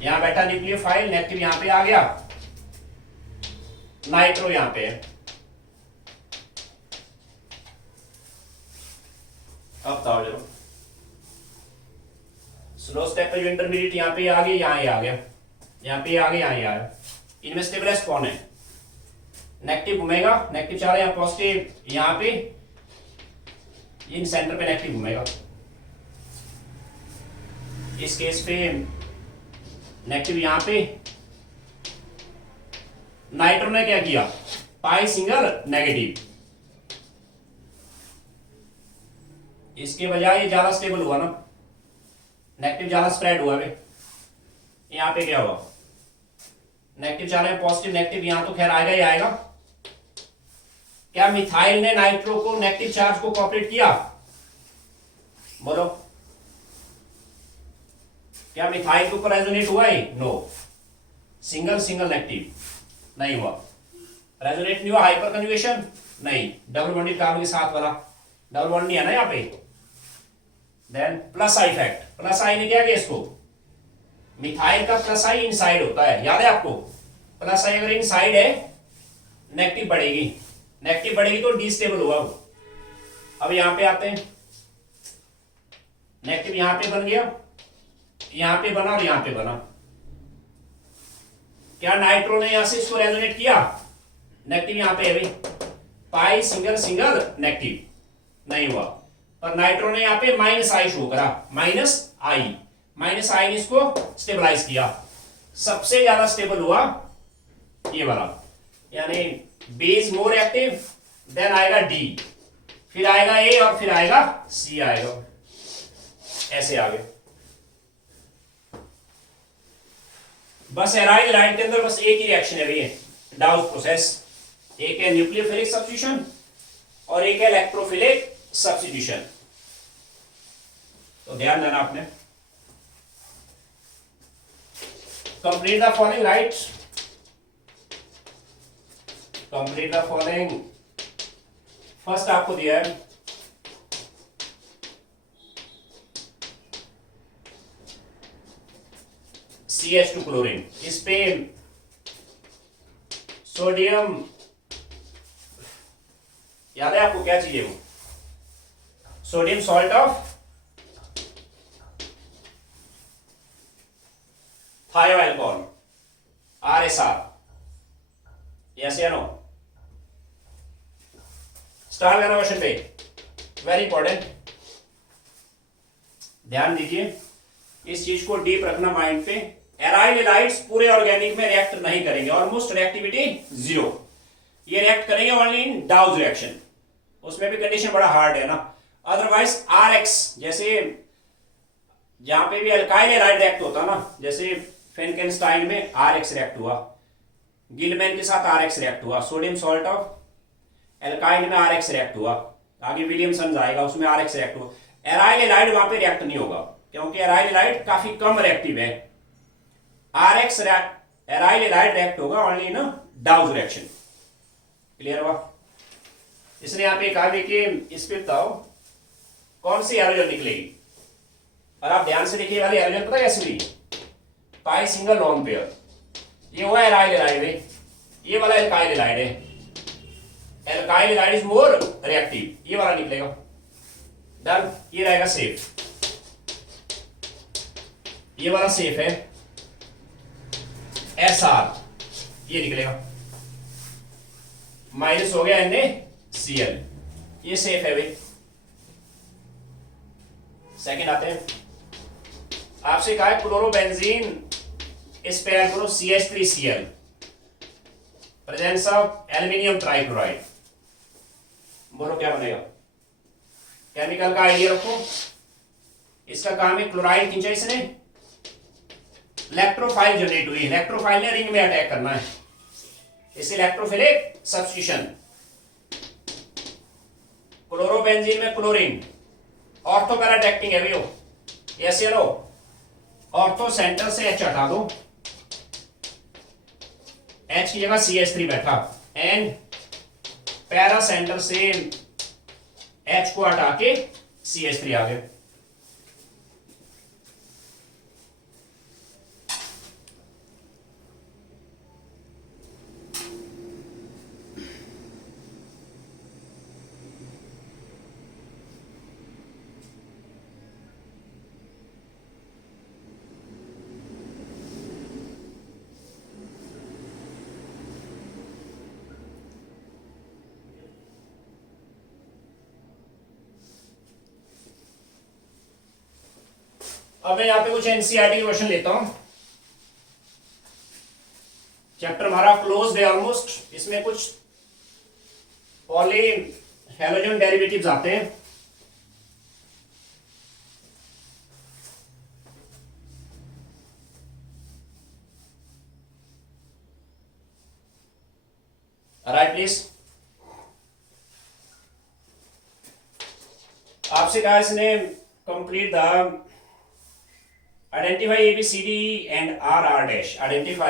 यहां बैठा न्यूक्लियोफाइल, नेगेटिव यहां पे आ गया, नाइट्रो यहां पे है। अब बताओ जरा, स्लो स्टेप पे जो इंटरमीडिएट यहां पे आ गया, यहां ये आ गया, यहां पे आ गया, यहां ये आ गया, इनमें स्टेबलाइज कौन है, नेगेटिव घूमेगा, नेगेटिव चाह रहे हैं पॉजिटिव यहां पे, इन सेंटर पे नेगेटिव घूमेगा, इस केस पे नेगेटिव यहां पे, नाइट्रो ने क्या किया, पाई सिंगल नेगेटिव, इसके बजाय ये ज्यादा स्टेबल हुआ ना, नेगेटिव ज्यादा स्प्रेड हुआ है, यहां पे क्या हुआ, नेगेटिव चाह रहे हैं पॉजिटिव, नेगेटिव यहां तो खैर आएगा ही आएगा। क्या मिथाइल ने नाइट्रो को नेगेटिव चार्ज को कॉपरेट किया, बोलो, क्या मिथाइल के ऊपर रेजोनेट हुआ है, नो, सिंगल सिंगल नेगेटिव नहीं हुआ, रेजोनेट नहीं हुआ, हाइपर कन्जुगेशन नहीं, डबल बॉन्डेड कार्बन के साथ वाला, डबल बॉन्ड नहीं है ना यहाँ पे, then plus I effect, plus I ने क्या किया इसको, मिथाइल का प्लस आई इनसाइड होता है, याद है आपको, प्लस आई अगर इनसाइड है नेगेटिव बढ़ेगी, नेगेटिव बढ़ेगी तो डिस्टेबल हुआ वो। अब यहां पे आते हैं, नेगेटिव यहां पे बन गया, यहां पे बना और यहां पे बना, क्या नाइट्रो ने यहां से इसको रेजोनेट किया, नेगेटिव यहां पे है भाई, पाई सिंगल सिंगल नेगेटिव नहीं हुआ, पर नाइट्रो ने यहां पे माइनस आई शो करा, माइनस आई ने इसको स्टेबलाइज किया, सबसे ज्यादा स्टेबल हुआ ये वाला, यानी B is more active, then आएगा डी, फिर आएगा ए और फिर आएगा सी आएगा, ऐसे आगे। बस एराइल लाइट के अंदर बस एक ही रिएक्शन है भैया, डाउस प्रोसेस। एक है न्यूक्लियोफिलिक सब्स्टिट्यूशन और एक है इलेक्ट्रोफिलिक सब्स्टिट्यूशन। तो ध्यान देना आपने। Complete the following right, complete the following. First आपको दिया है CH2 क्लोरीन, इस पे सोडियम, याद है आपको क्या चाहिए, वो सोडियम सॉल्ट ऑफ थायो अल्कोहल, RSR, यस या नो। स्टार करना क्वेश्चन पे, वेरी इंपॉर्टेंट, ध्यान दीजिए, इस चीज को डीप रखना माइंड पे। एराइल एलाइड्स पूरे ऑर्गेनिक में रिएक्ट नहीं करेंगे, ऑलमोस्ट रिएक्टिविटी 0। ये रिएक्ट करेंगे ओनली इन डाउज रिएक्शन, उसमें भी कंडीशन बड़ा हार्ड है ना। अदरवाइज RX, जैसे जहां पे भी अल्काइल एराइड रिएक्ट होता ना, जैसे फेनकेनस्टाइन में RX रिएक्ट हुआ, गिलमैन के साथ RX रिएक्ट हुआ, सोडियम सॉल्ट ऑफ एल्काइल में RX रिएक्ट हुआ, आगे विलियमसन आएगा उसमें RX रिएक्ट हुआ। एराइल एलाइड वहां पे रिएक्ट नहीं होगा, क्योंकि एराइल एलाइड काफी कम रिएक्टिव है। RX एराइल एलाइड रिएक्ट होगा only in douse reaction. Clear हुआ? इसने यहां पे कहा कि इस पे बताओ कौन सी हैलोजन निकलेगी, और आप ध्यान से देखिए, वाली हैलोजन पता कैसे हुई, पाई सिंगल लोन पेयर। ये हुआ एराइल एलाइड है, ये वाला एल्काइल एलाइड है, alkyl allied is more reactive, ये वाला निकलेगा। डन, ये रहेगा सेफ, ये वाला सेफ है, SR ये निकलेगा, माइनस हो गया NaCl, ये सेफ है भाई। सेकंड आते हैं, आपसे कहा है क्लोरोबेंजीन इस पेयर करो CH3Cl, presence of aluminium trichloride. बोलो क्या बनेगा, केमिकल का आइडिया रखो। इसका काम है क्लोराइड खींचा इसने, इलेक्ट्रोफाइल जनरेट हुई, इलेक्ट्रोफाइल ने रिंग में अटैक करना है, इसे इलेक्ट्रोफिलिक सब्स्टिट्यूशन। क्लोरोबेंजीन में क्लोरीन ऑर्थो पैरा अटैक्टिंग है भैया, यस या नो। ऑर्थो सेंटर से H हटा दो, H की जगह CH3 बैठा, एंड पैरा सेंटर से H को हटा के CH3 आ गए। अब मैं यहां पे कुछ एनसीईआरटी क्वेश्चन लेता हूं। चैप्टर हमारा क्लोज है ऑलमोस्ट, इसमें कुछ पॉली हैलोजन डेरिवेटिव्स आते हैं। राइट प्लीज, आपसे कहा इसने complete the identify ABCD and RR dash, identify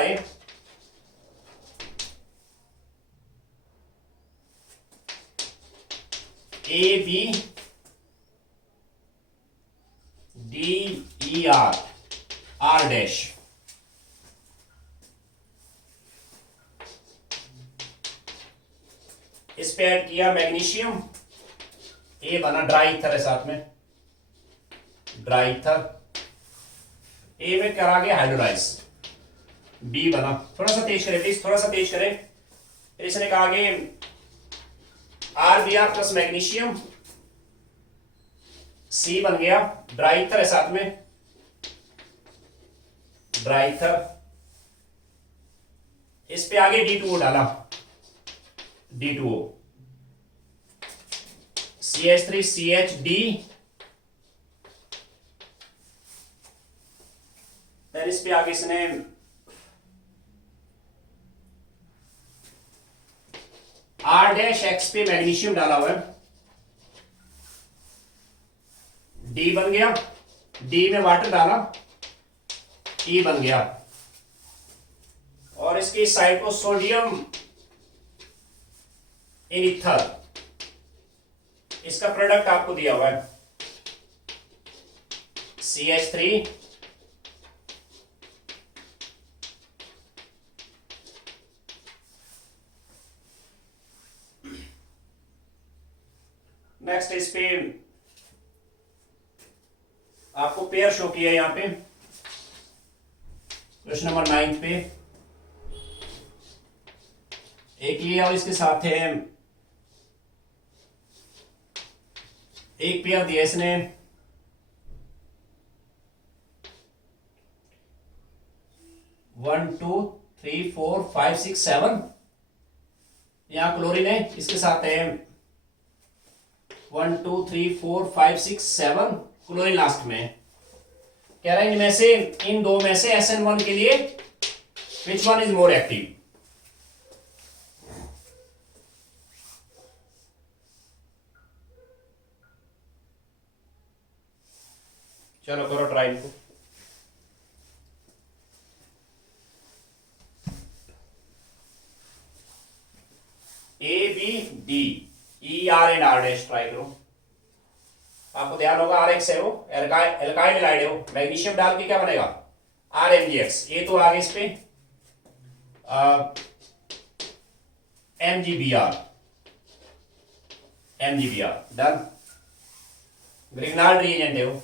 A B D E R R dash। इस पे ऐड किया मैग्नीशियम, ए बना ड्राई ईथर है साथ में, ड्राई ईथर। ए में करा गया हाइड्रोलाइज, बी बना, थोड़ा सा तेज करें प्लीज, थोड़ा सा तेज करें। फिर इसने कहा आगे RBr प्लस मैग्नीशियम, सी बन गया, ड्राई ईथर है साथ में, ड्राई ईथर। इस पे आगे D2O डाला, D2O, CH3 CHD, फिर इस पे आगे इसने R-X पे मैग्नीशियम डाला हुआ है, D बन गया, D में वाटर डाला, E बन गया, और इसकी साइड को सोडियम इथर, इसका प्रोडक्ट आपको दिया हुआ है CH3 नेक्स्ट इस पे आपको पेयर शो किया है यहां पे क्वेश्चन नंबर 9 पे, एक ये और इसके साथ है एक पेयर दिया इसने 1 2 3 4 5 6 7, यहां क्लोरीन है, इसके साथ है 1 2 3 4 5 6 7, क्लोरीन लास्ट में। कह रहा है इनमें से, इन दो में से SN1 के लिए which one is more active. चलो करो ट्राई को। A B D E R and R dash try करो। आपको ध्यान होगा RX है वो, एल्काइल हैलाइड है वो, मैग्नीशियम डाल के क्या बनेगा RMgX, ये तो आगे इस पे MgBr डन। ग्रिग्नाल्ड रिएजेंट है वो,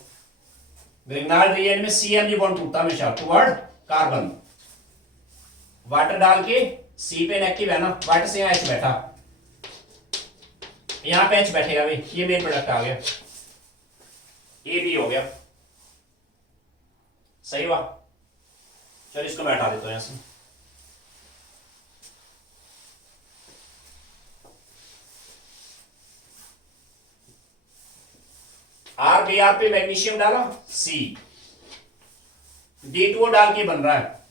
ग्रिग्नाल्ड रिएजेंट में CMG बॉन्ड टूटता हमेशा टुवर्ड कार्बन, वाटर डाल के C पे नेगेटिव है ना, वाटर से यहाँ H बैठा, यहां पे H बैठेगा भाई, ये मेन प्रोडक्ट आ गया, ये भी हो गया, सही हुआ। चलो इसको मैं हटा देता हूं यहां से। RBr पे मैग्नीशियम डाला, C D2O डाल के बन रहा है,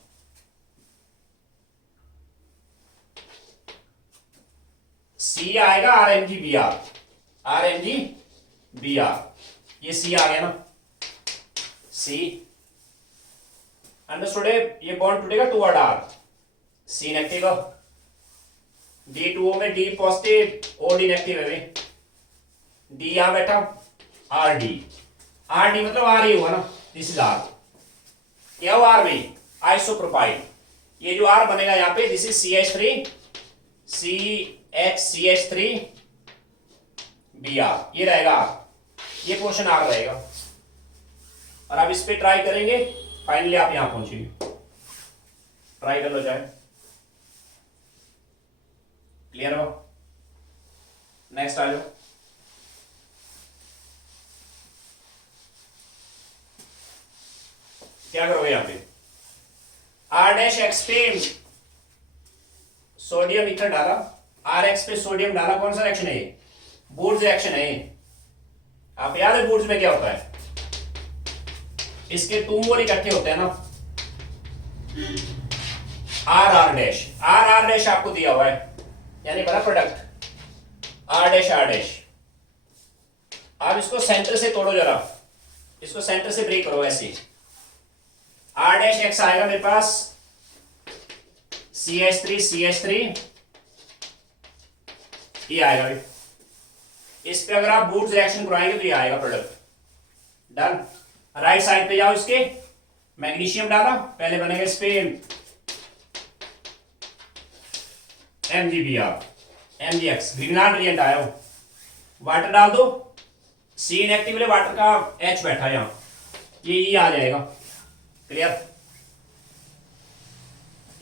C आएगा RMgBr, ये C आ गया ना, C अंडरस्टूड है, ये बॉन्ड टूटेगा toward R, C negative, D2O में D positive, O D negative है भाई, D यहां बैठा, RD मतलब R ही हुआ ना, दिस इज R, क्या हुआ R में आइसोप्रोपाइल, ये जो R बनेगा यहां पे दिस इज CH3 Br, ये रहेगा R, ये पोर्शन R रहेगा, और अब इस पे ट्राई करेंगे, फाइनली आप यहां पहुंचेंगे, ट्राई कर लो जाए, क्लियर हो। नेक्स्ट आ जाओ, क्या करोगे यहां पे R-X पे सोडियम इथर डाला, RX पे सोडियम डाला, कौन सा रिएक्शन है ये, बूर्ज रिएक्शन है ये, आप याद है बूर्ज में क्या होता है, इसके टू मोल इकट्ठे होते हैं ना, R डैश आपको दिया हुआ है, यानी बड़ा प्रोडक्ट R डैश। आप इसको सेंटर से तोड़ो जरा, इसको सेंटर से ब्रेक करो ऐसे, R-X आएगा मेरे पास CH3 ये आएगा, इस पे अगर आप बूट्स रिएक्शन कराएंगे तो ये आएगा प्रोडक्ट, डन। राइट साइड पे जाओ, इसके मैग्नीशियम डाला, पहले बनेगा इस पे MgX, ग्रिग्नाल्ड रिएजेंट आया हो, वाटर डाल दो, C इनएक्टिव वाटर का H बैठा यहां, ये E आ जाएगा, क्लियर।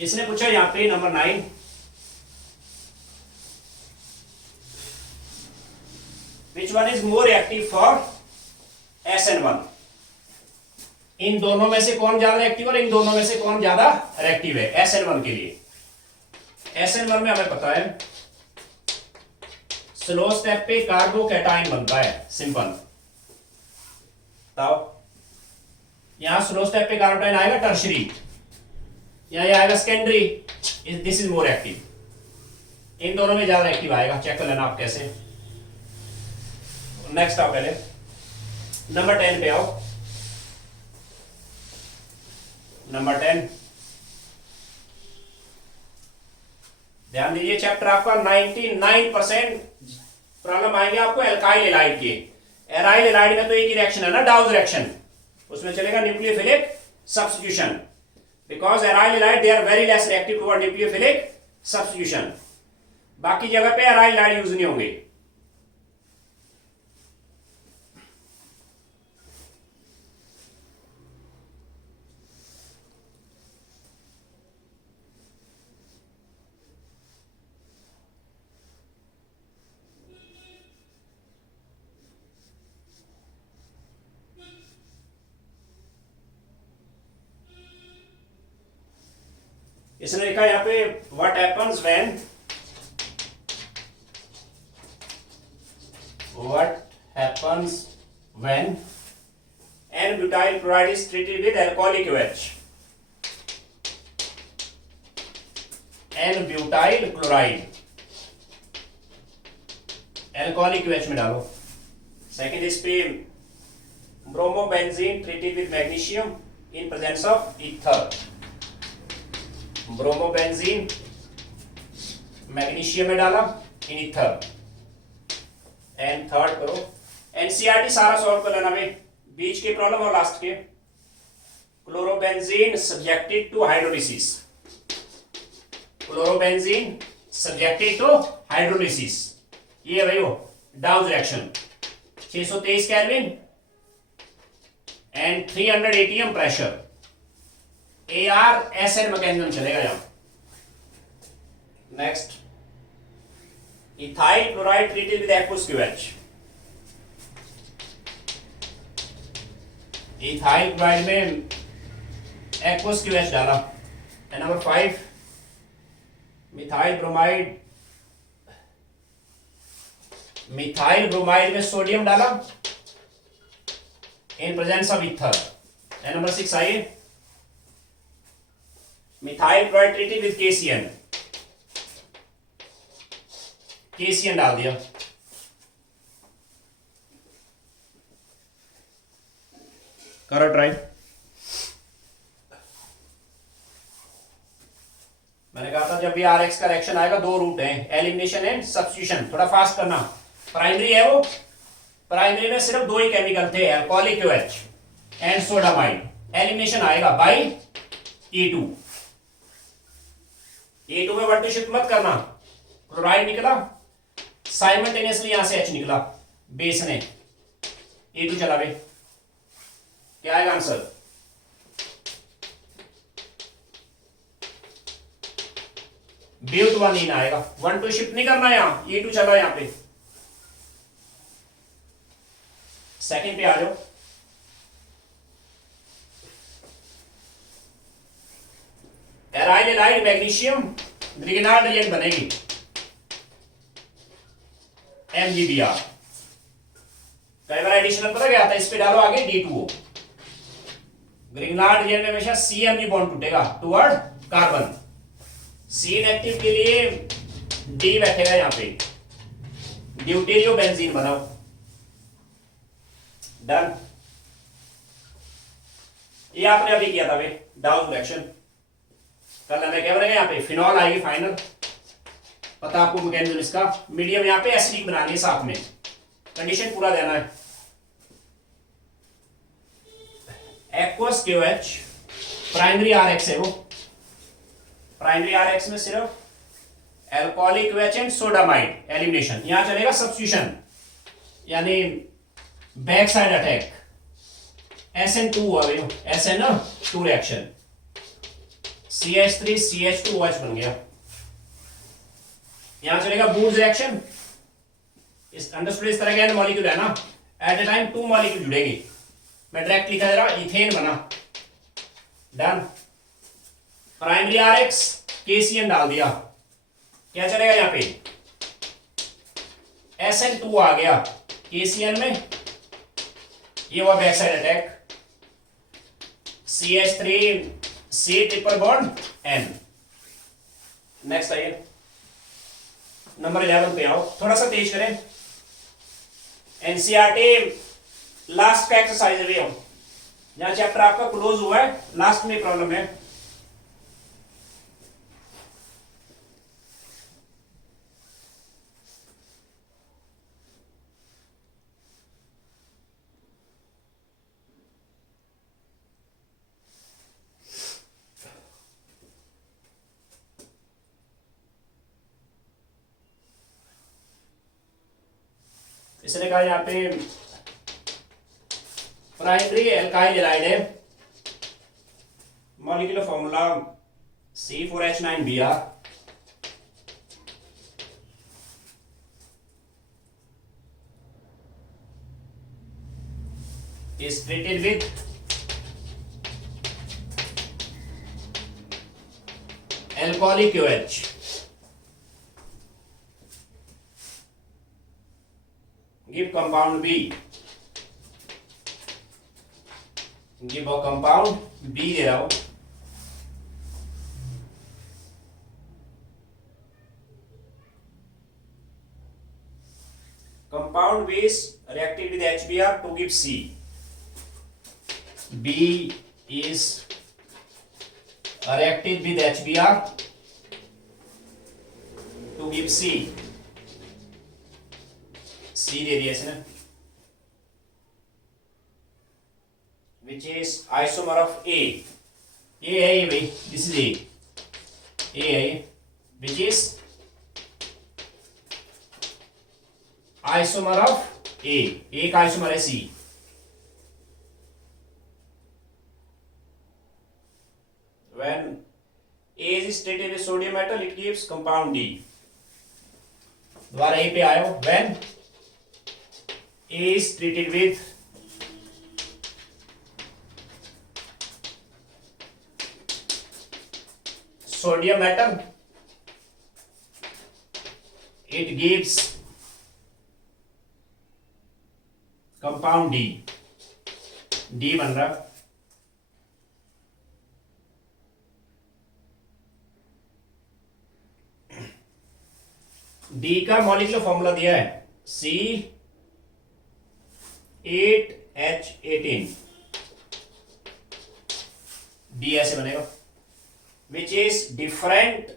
इसने पूछा यहां पे number 9, which one is more active for SN1, इन दोनों में से कौन ज्यादा एक्टिव और इन दोनों में से कौन ज्यादा रिएक्टिव है SN1 के लिए। SN1 में हमें पता है स्लो स्टेप पे कार्बोकैटायन बनता है, सिंपल। बताओ, यहां स्लो स्टेप पे कार्बोकैटायन आएगा टर्शरी, यहां ये आएगा secondary, this is more active. इन दोनों में ज्यादा एक्टिव आएगा, चेक कर लेना आप कैसे। नेक्स्ट आओ, पहले नंबर 10 पे आओ। नंबर 10 ध्यान दीजिए, चैप्टर आपका 99% प्रॉब्लम आएंगे आपको एल्काइल एलाइड के। एराइल एलाइड में तो एक ही रिएक्शन है ना, डाउज रिएक्शन, उसमें चलेगा nucleophilic substitution, because aryl halide they are very less reactive toward nucleophilic substitution. बाकी जगह पे एराइल एलाइड यूज नहीं होंगे। इसने लिखा यहां पे what happens when N-butyl chloride is treated with alcoholic OH। N-butyl chloride alcoholic OH में डालो। सेकेंड इस पे bromobenzene treated with magnesium in presence of ether। Bromobenzene magnesium में डाला इन ईथर। एंड थर्ड करो, एनसीईआरटी सारा सॉल्व कर लेना भाई, बीच के प्रॉब्लम और लास्ट के। Chlorobenzene subjected to hydrolysis, chlorobenzene subjected to hydrolysis, ये भाई वो Dow reaction 623 kelvin and 300 ATM pressure, AR-SN mechanism चलेगा यहां। Next, ethyl chloride treated with aqueous QH। Ethyl chloride में एक्वस QH डाला। And number 5, methyl bromide, methyl bromide में sodium डाला in presence of ether. And number 6 आइए, methyl chloride treated with KCN, KCN डाल दिया। करो ट्राई। मैंने कहा था जब भी RX का रिएक्शन आएगा दो रूट हैं, एलिमिनेशन एंड सब्स्टिट्यूशन। थोड़ा फास्ट करना। प्राइमरी है वो, प्राइमरी में सिर्फ दो ही केमिकल थे, alcoholic OH and sodamide. Elimination आएगा बाई E2। E2 में वर्टी शिफ्ट मत करना, क्लोराइड निकला साइमल्टेनियसली, यहां से H निकला बेस ने, E2 चला बे। क्या आएगा आंसर? ब्यूट-1 आएगा। 1 2 शिफ्ट नहीं करना, यहां E2 चला, यहां पे सेकंड पे आ जाओ। Aryl allied magnesium Grignard react बनेगी MgBr। कई बार एडिशनल पता क्या आता है, इस पे डालो आगे D2O। ग्रिगनार्ड रिएक्ट में हमेशा CMg बॉन्ड टूटेगा टुवर्ड कार्बन। C इनएक्टिव के लिए D बैठेगा यहां पे, ड्यूटेरियो बेंजीन बनाओ। डन। ये आपने अभी किया था भाई, डाउन रिएक्शन। कल हमें क्या बनेगा, यहाँ पे फिनॉल आएगी फाइनल, पता आपको मैकेनिज्म इसका। मीडियम यहाँ पे एसिडिक बनानी है, साथ में कंडीशन पूरा देना है। एक्वस QH प्राइमरी RX है वो, प्राइमरी RX में सिर्फ alcoholic OH and sodamide elimination. यहां चलेगा सब्स्टिट्यूशन, यानी बैक साइड अटैक। SN2 हुआ भाई, SN2 रिएक्शन, CH3 CH2OH बन गया। यहां चलेगा बूर्ज रिएक्शन। इस अंडरस्टूड इस तरह का मॉलिक्यूल है ना, एट ए टाइम 2 मॉलिक्यूल जुड़ेगी। मैं डायरेक्ट लिखा जा रहा, इथेन बना। डन। प्राइमरी RX KCN डाल दिया। क्या चलेगा यहां पे? SN2 आ गया KCl में, ये हुआ back side attack, CH3 C triple bond N। Next आइए नंबर 11 पे आओ, थोड़ा सा तेज करें। NCERT लास्ट का एक्सरसाइज है भैया, जहां चैप्टर आपका क्लोज हुआ है लास्ट में प्रॉब्लम है। इसने कहा यहाँ पे प्राइमरी एल्काइल हैलाइड है, molecular formula C4H9Br, is treated with alcoholic OH, give compound B, give a compound B दे रहा हूं, compound B is reacted with HBr to give C, B is reacted with HBr to give C, C दे दिया इसने, which is isomer of A है ये भाई, this is A है ये, which is isomer of A, एक isomer है C। When A is treated with sodium metal, it gives compound D। दोबारा A पे आयो, when A is treated with sodium metal, it gives compound D, D बन रहा। D का molecular formula दिया है C8H18, D ऐसे बनेगा, which is different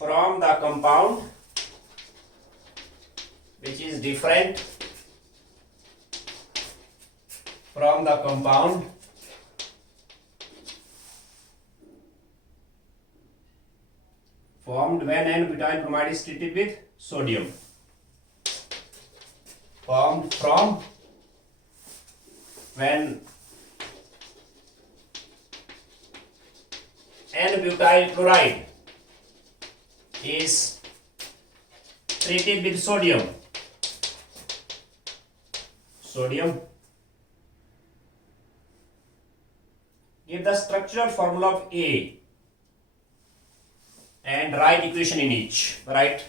from the compound, which is different from the compound formed when N-butyl bromide is treated with sodium, formed from when N-butyl chloride is treated with sodium, give the structural formula of A and write equation in each, right?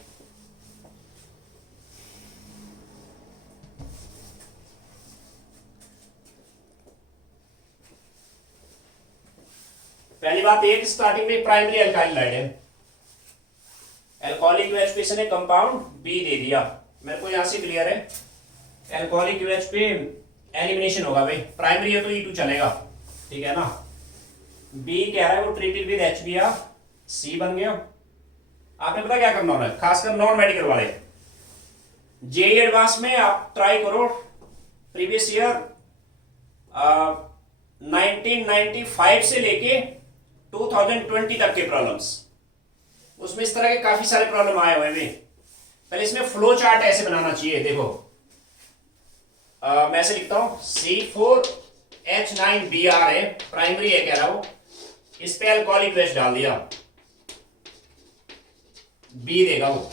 पहली बात, एक starting में primary alkyl halide है, alcoholic OH पे इसने compound B दे दिया, मेरे को यहां से क्लियर है, एल्कोहलिक OH पे एलिमिनेशन होगा भाई, प्राइमरी है तो E2 चलेगा, ठीक है ना। B कह रहा है वो ट्रीटेड विद HBr, C बन गया। आपने पता क्या करना होना है, खासकर नॉन मेडिकल वाले, जेई एडवांस में आप ट्राई करो प्रीवियस ईयर 1995 से लेके 2020 तक के प्रॉब्लम्स, उसमें इस तरह के काफी सारे प्रॉब्लम आए हुए हैं। पहले इसमें फ्लो चार्ट ऐसे बनाना चाहिए, देखो मैं ऐसे लिखता हूं, C4H9Br है, प्राइमरी है कह रहा हूं, इस पे अल्कोहलिक OH डाल दिया, B देगा वो,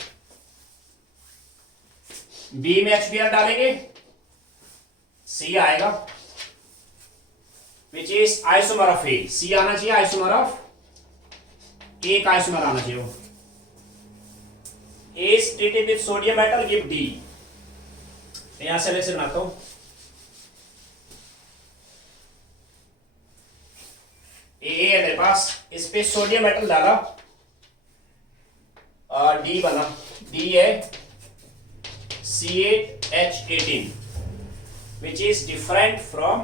B में HBr डालेंगे, C आएगा, which is isomer of A, C आना चाहिए आइसोमर ऑफ, एक आइसोमर आना चाहिए वो, A is treated with sodium metal, give D. यहां से वैसे बनाता हूं, ए है मेरे पास, इस पे सोडियम मेटल डाला, डी बना, डी है C8H18 which is different from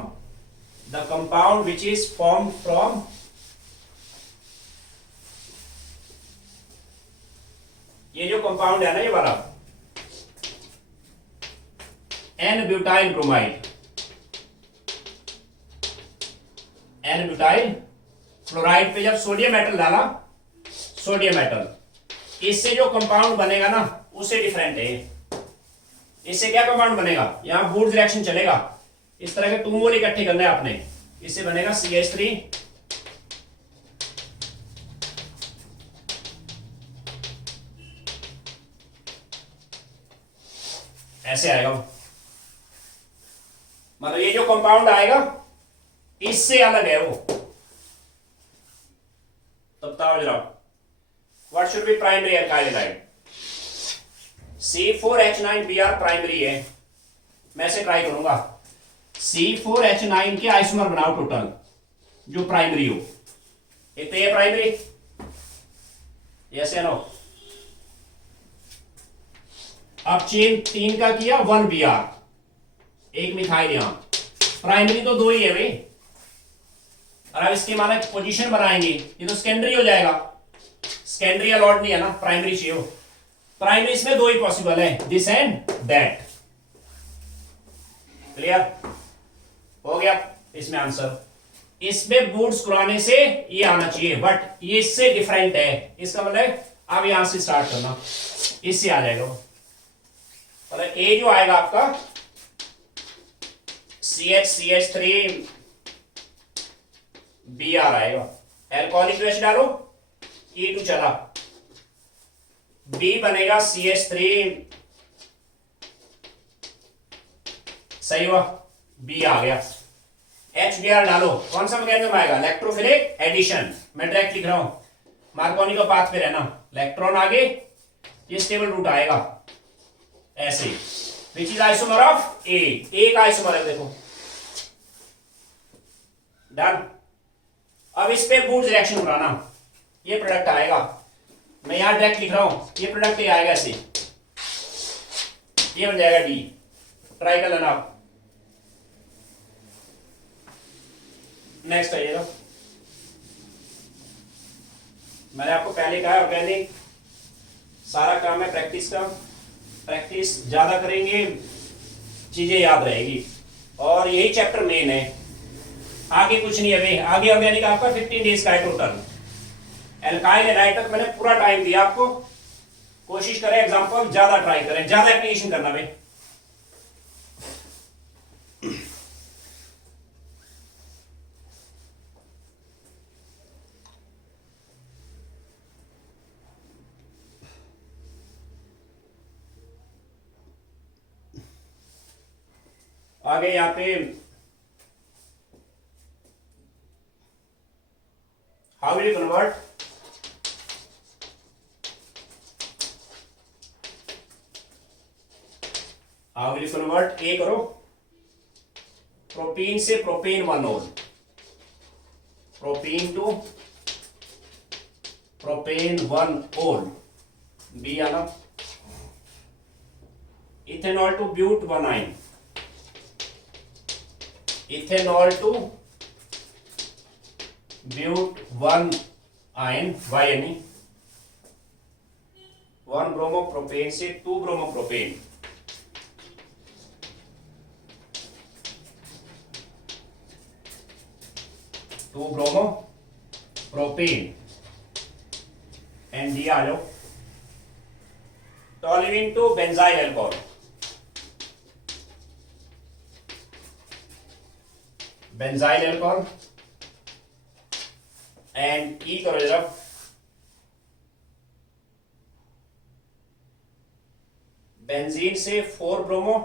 the compound which is formed from ये जो कंपाउंड है ना ये वाला n butyl bromide, n butyl chloride पे जब सोडियम मेटल डाला, सोडियम मेटल, इससे जो कंपाउंड बनेगा ना उससे डिफरेंट है। इससे क्या कंपाउंड बनेगा, यहां बूट रिएक्शन चलेगा, इस तरह के 2 मोल इकट्ठे करने हैं आपने, इससे बनेगा CH3 ऐसे आएगा, मतलब ये जो कंपाउंड आएगा इससे अलग है वो। तब बताओ जरा, what should be primary alkyl halide? C4H9Br primary है, मैं इसे ट्राई करूंगा। C4H9 के आइसोमर बनाओ टोटल जो प्राइमरी हो, एक तो ये प्राइमरी, यस या नो। अब चेन 3 का किया 1Br, एक मिथाइल, यहां प्राइमरी तो 2 ही है भाई, और अब इसके माना पोजीशन बनाएंगे, ये तो सेकेंडरी हो जाएगा, सेकेंडरी अलॉट नहीं है ना, प्राइमरी चाहिए हो। प्राइमरी इसमें 2 ही पॉसिबल है, दिस एंड दैट। क्लियर हो गया इसमें आंसर। इसमें बूट्स कराने से ये आना चाहिए, बट ये इससे डिफरेंट है, इसका मतलब अब यहां से स्टार्ट करना, इससे आ जाएगा, मतलब ए जो आएगा आपका CH3 Br आएगा, एल्कोहलिक एसिड डालो, E2 चला, B बनेगा CH3, सही हुआ, B आ गया, HBr डालो, कौन सा मैकेनिज्म आएगा, इलेक्ट्रोफिलिक एडिशन, मैं डायरेक्ट लिख रहा हूं, मार्कोनी का पाथ पे रहना, इलेक्ट्रॉन आगे, ये स्टेबल रूट आएगा ऐसे, विच इज आइसोमर ऑफ ए का आइसोमर है, देखो डन। अब इस पे बूट रिएक्शन कराना, ये प्रोडक्ट आएगा, मैं यहां डायरेक्ट लिख रहा हूं, ये प्रोडक्ट ये आएगा ऐसे, ये बन जाएगा डी, ट्राई कर लेना आप। नेक्स्ट आइएगा, मैंने आपको पहले कहा ऑर्गेनिक सारा काम है प्रैक्टिस का, प्रैक्टिस ज्यादा करेंगे चीजें याद रहेगी, और यही चैप्टर मेन है, आगे कुछ नहीं है भाई, आगे ऑर्गेनिक आपका 15 डेज का है टोटल। एल्काइल हैलाइड तक मैंने पूरा टाइम दिया आपको, कोशिश करें एग्जांपल ज्यादा ट्राई करें, ज्यादा एप्लीकेशन करना भाई। आगे यहां पे how will you convert, how will you convert, A करो, प्रोपीन से प्रोपेन 1 ओल, प्रोपीन टू प्रोपेन 1 ओल, बी आना, ethanol to but 1 yne, ethanol to but 1 yne, Y यानी 1 ब्रोमोप्रोपेन से 2 bromopropane, to bromopropane and D आ जाओ, toluene to benzyl alcohol, benzyl alcohol and E करो जरा, बेंजीन से 4 bromo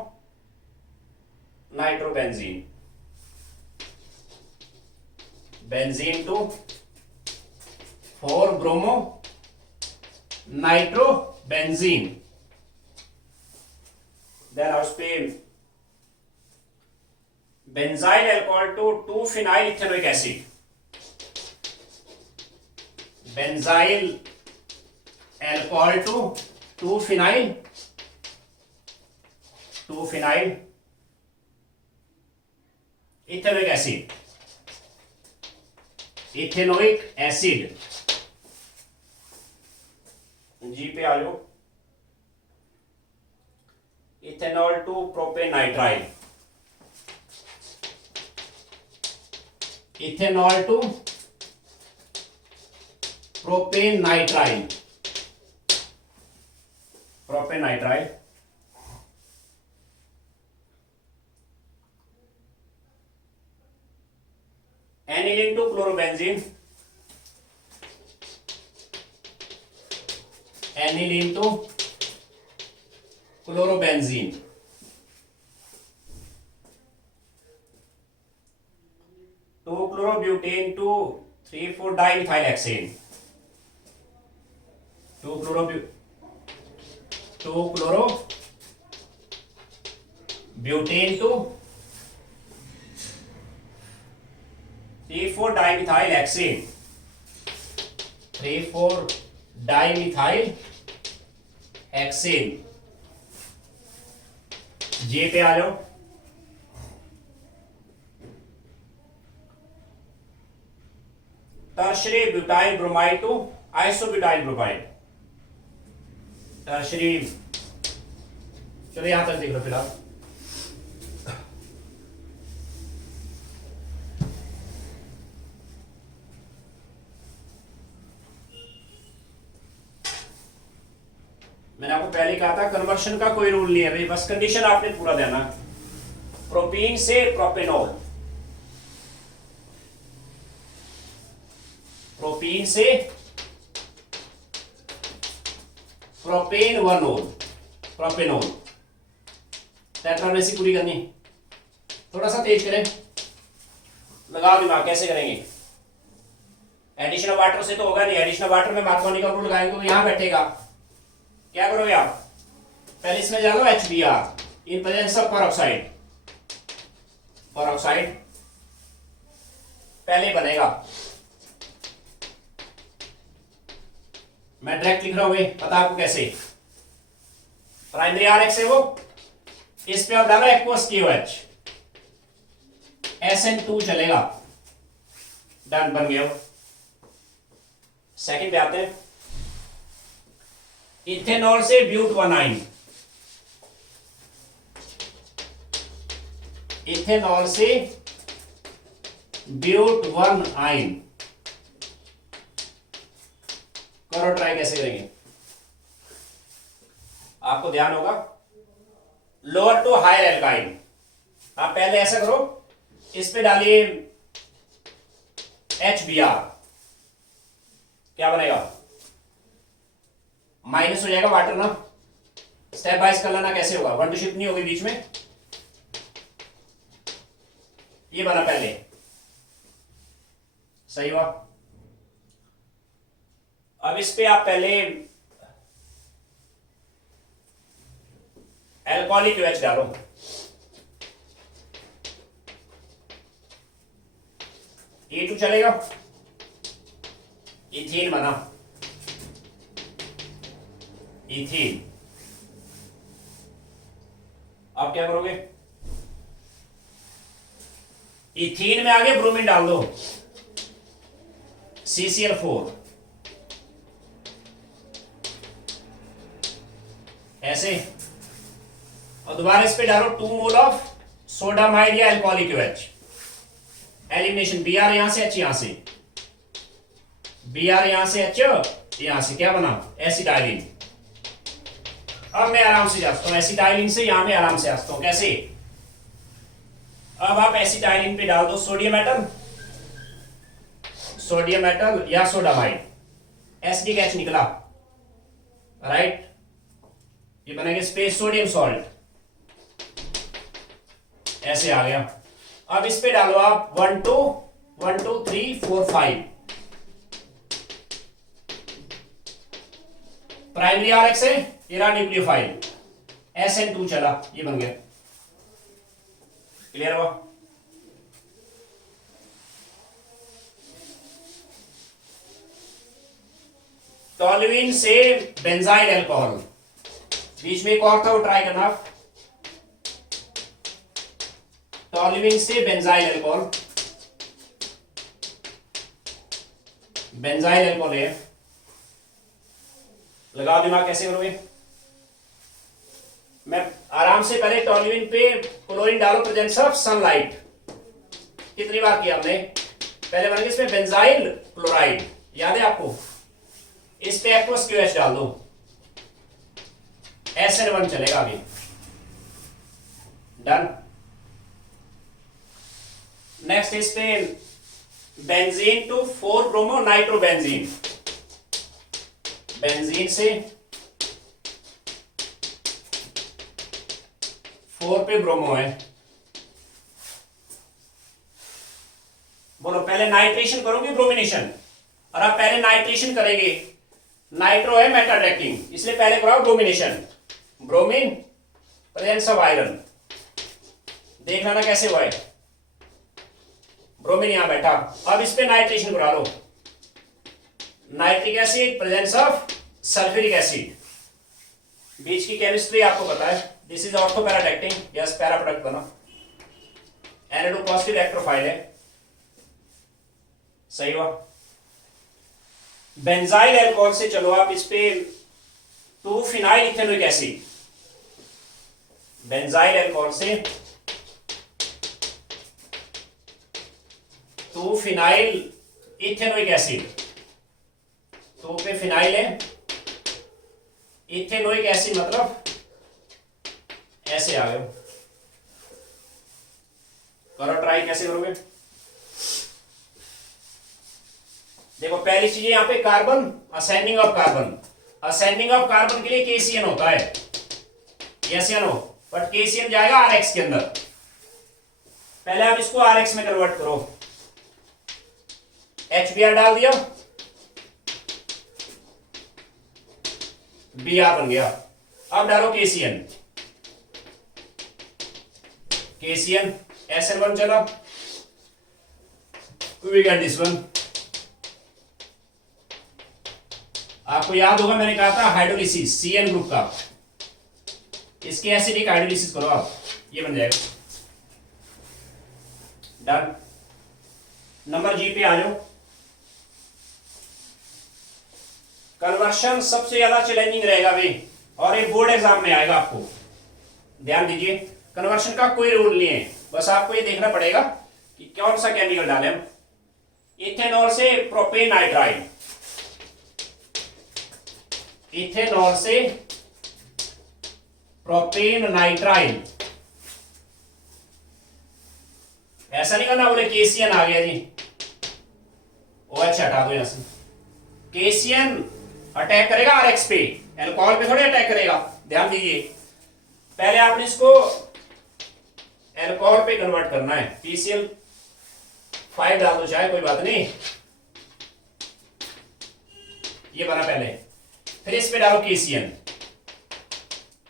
nitrobenzene, benzene to 4 bromo nitro benzene, then और उस पे benzyl alcohol to 2 phenyl ethanoic acid, benzyl alcohol to 2 phenyl ethanoic acid, ethanoic acid, G पे आ जाओ, ethanol to propane nitrile, ethanol to propane nitrile, aniline to chlorobenzene, aniline to chlorobenzene, 2-chlorobutane to 3,4-dimethylaxane, 2-chlorobutane to 3,4-dimethylaxane, 3,4-dimethylaxane, J पे आ जाओ, tertiary butyl bromide to isobutyl bromide, tertiary, चलो यहां तक देख लो फिलहाल। मैंने आपको पहले कहा था कन्वर्शन का कोई रूल नहीं है भाई, बस कंडीशन आपने पूरा देना। प्रोपीन से प्रोपेनॉल, प्रोपीन से प्रोपेनवनोल, प्रोपेनॉल, टेट्रामेसी पूरी करनी, थोड़ा सा तेज करें, लगाओ दिमाग, कैसे करेंगे? एडिशन ऑफ वाटर से तो होगा नहीं, एडिशन ऑफ वाटर में मार्कोनी का रूल लगाएंगे तो यहां बैठेगा। क्या करोगे आप? पहले इसमें डालो HBr in presence of peroxide, peroxide पहले बनेगा, मैं डायरेक्ट लिख रहा हूं, पता आपको कैसे, प्राइमरी RX है वो, इस पे आप डालो एक्वस KOH, SN2 चलेगा, डन, बन गया। सेकंड पे आते हैं, इथेनॉल से ब्यूट-1 आइन, इथेनॉल से ब्यूट-1 आइन, करो ट्राई, कैसे करेंगे? आपको ध्यान होगा, लोअर टू हायर एल्काइन, आप पहले ऐसा करो, इस पे डालिए HBr, क्या बनेगा? माइनस हो जाएगा वाटर ना, स्टेप बाय कर लेना कैसे होगा, 1 टू शिफ्ट नहीं होगी बीच में, ये बना पहले, सही हुआ। अब इस पे आप पहले अल्कोहलिक OH डालो, E2 चलेगा, इथीन बना, इथीन। अब क्या करोगे? इथीन में आगे ब्रोमीन डाल दो, CCl4, ऐसे, और दोबारा इस पे डालो 2 मोल ऑफ सोडामाइड या अल्कोहलिक OH, एलिमिनेशन, Br यहां से H यहां से, Br यहां से H यहां से, क्या बना? एसिटाइलिन। अब मैं आराम से जाता हूं, एसिटाइलिन से यहां में आराम से आता हूं, कैसे? अब आप एसिटाइलिन पे डाल दो सोडियम एटम, सोडियम एटम या सोडामाइड, एसिडिक H निकला, राइट, ये बनेगा स्पेस सोडियम सॉल्ट, ऐसे आ गया। अब इस पे डालो आप 1 2 3 4 5, प्राइमरी RX है, एरा न्यूक्लियोफाइल SN2 चला, ये बन गया। क्लियर हुआ? टॉल्यूइन से बेंजाइल अल्कोहल, बीच में एक और था वो ट्राई करना। टॉल्यूइन से बेंजाइल अल्कोहल, बेंजाइल अल्कोहल है, लगाओ दिमाग कैसे करोगे। मैं आराम से पहले टॉल्यूइन पे क्लोरीन डालो प्रेजेंस ऑफ सनलाइट, कितनी बार किया हमने। पहले बनेंगे इसमें बेंजाइल क्लोराइड, याद है आपको। इस पे एक्वस QH डाल दो, SN1 चलेगा अभी। डन। नेक्स्ट इस पे benzene to 4 bromo nitrobenzene, benzene से 4 पे ब्रोमो है। बोलो पहले नाइट्रेशन करोगे ब्रोमिनेशन, और आप पहले नाइट्रेशन करेंगे, नाइट्रो है मेटा अट्रैक्टिंग, इसलिए पहले कराओ bromination. Bromine presence of iron, देख लेना कैसे हुआ है। ब्रोमीन यहां बैठा, अब इस पे नाइट्रेशन करा लो। Nitric acid presence of sulphuric acid, बीच की केमिस्ट्री आपको पता है। This is ortho para attacking, yes para product बना, NO2 पॉजिटिव इलेक्ट्रोफाइल है, सही हुआ। बेंजाइल अल्कोहल से चलो आप इस पे 2 phenyl ethanoic acid, benzyl alcohol से 2 फिनाइल इथेनोइक एसिड, 2 पे फिनाइल है, इथेनोइक एसिड मतलब ऐसे आ गए। करो ट्राई, कैसे करोगे। देखो पहली चीज यहां पे carbon, ascending of carbon, ascending of carbon के लिए KCN होता है, SN हो, बट KCN जाएगा RX के अंदर। पहले आप इसको RX में कन्वर्ट करो, HBr डाल दिया, Br बन गया। अब डालो KCN, KCN SN1 चला, वी गेट दिस वन। आपको याद होगा मैंने कहा था हाइड्रोलिसिस CN ग्रुप का, इसकी एसिडिक हाइड्रोलिसिस करो आप, ये बन जाएगा। डन। नंबर G पे आ जाओ। कन्वर्शन सबसे ज्यादा चैलेंजिंग रहेगा भाई, और ये बोर्ड एग्जाम में आएगा आपको, ध्यान दीजिए। कन्वर्शन का कोई रूल नहीं है, बस आपको ये देखना पड़ेगा कि कौन सा केमिकल डालें हम। इथेनॉल से प्रोपेन नाइट्राइल, इथेनॉल से प्रोपेन नाइट्राइल, ऐसा नहीं करना बोले KCN आ गया जी, OH हटा दो यहां से। KCN अटैक करेगा RX पे, अल्कोहल पे थोड़ी अटैक करेगा, ध्यान दीजिए। पहले आपने इसको अल्कोहल पे कन्वर्ट करना है, PCl5 डाल दो चाहे, कोई बात नहीं, ये बना पहले, फिर इस पे डालो KCN,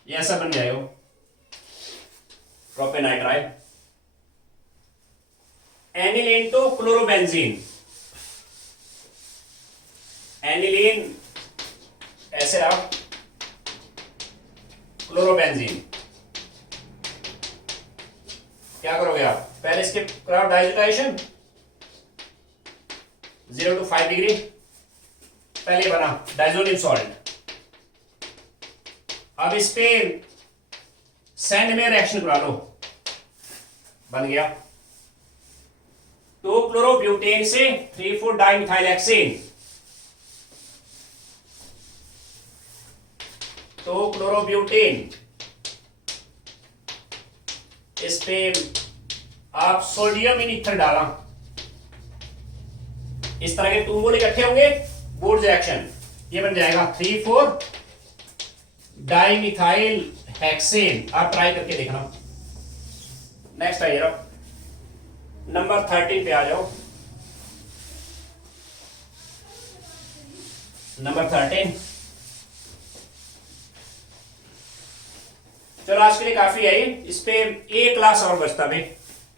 ये ऐसा बन जाएगा प्रोपेनाइट्राइल। एनिलीन टू क्लोरोबेंजीन, एनिलीन ऐसे आप, क्लोरोबेंजीन, क्या करोगे आप, पहले इसके कराओ डाइजेटाइजेशन 0 to 5 डिग्री, पहले बना डाइजोनियम सॉल्ट। अब इस पे सैंड में रिएक्शन करा लो, बन गया 2 क्लोरोब्यूटेन से 3,4 डाइमिथाइलहेक्सेन, 2 क्लोरोब्यूटेन, इस पे आप सोडियम इन ईथर डाला, इस तरह के 2 मोल इकट्ठे होंगे, बोर्ड रिएक्शन, ये बन जाएगा 3,4 डाइमिथाइल हेक्सेन। आप ट्राई करके देखना। नेक्स्ट आइए नंबर 13 पे आ जाओ। नंबर 13 चलो आज के लिए काफी है ये, इस पे एक क्लास और बचता भाई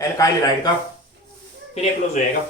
एल्काइल हैलाइड का, फिर ये क्लोज हो जाएगा।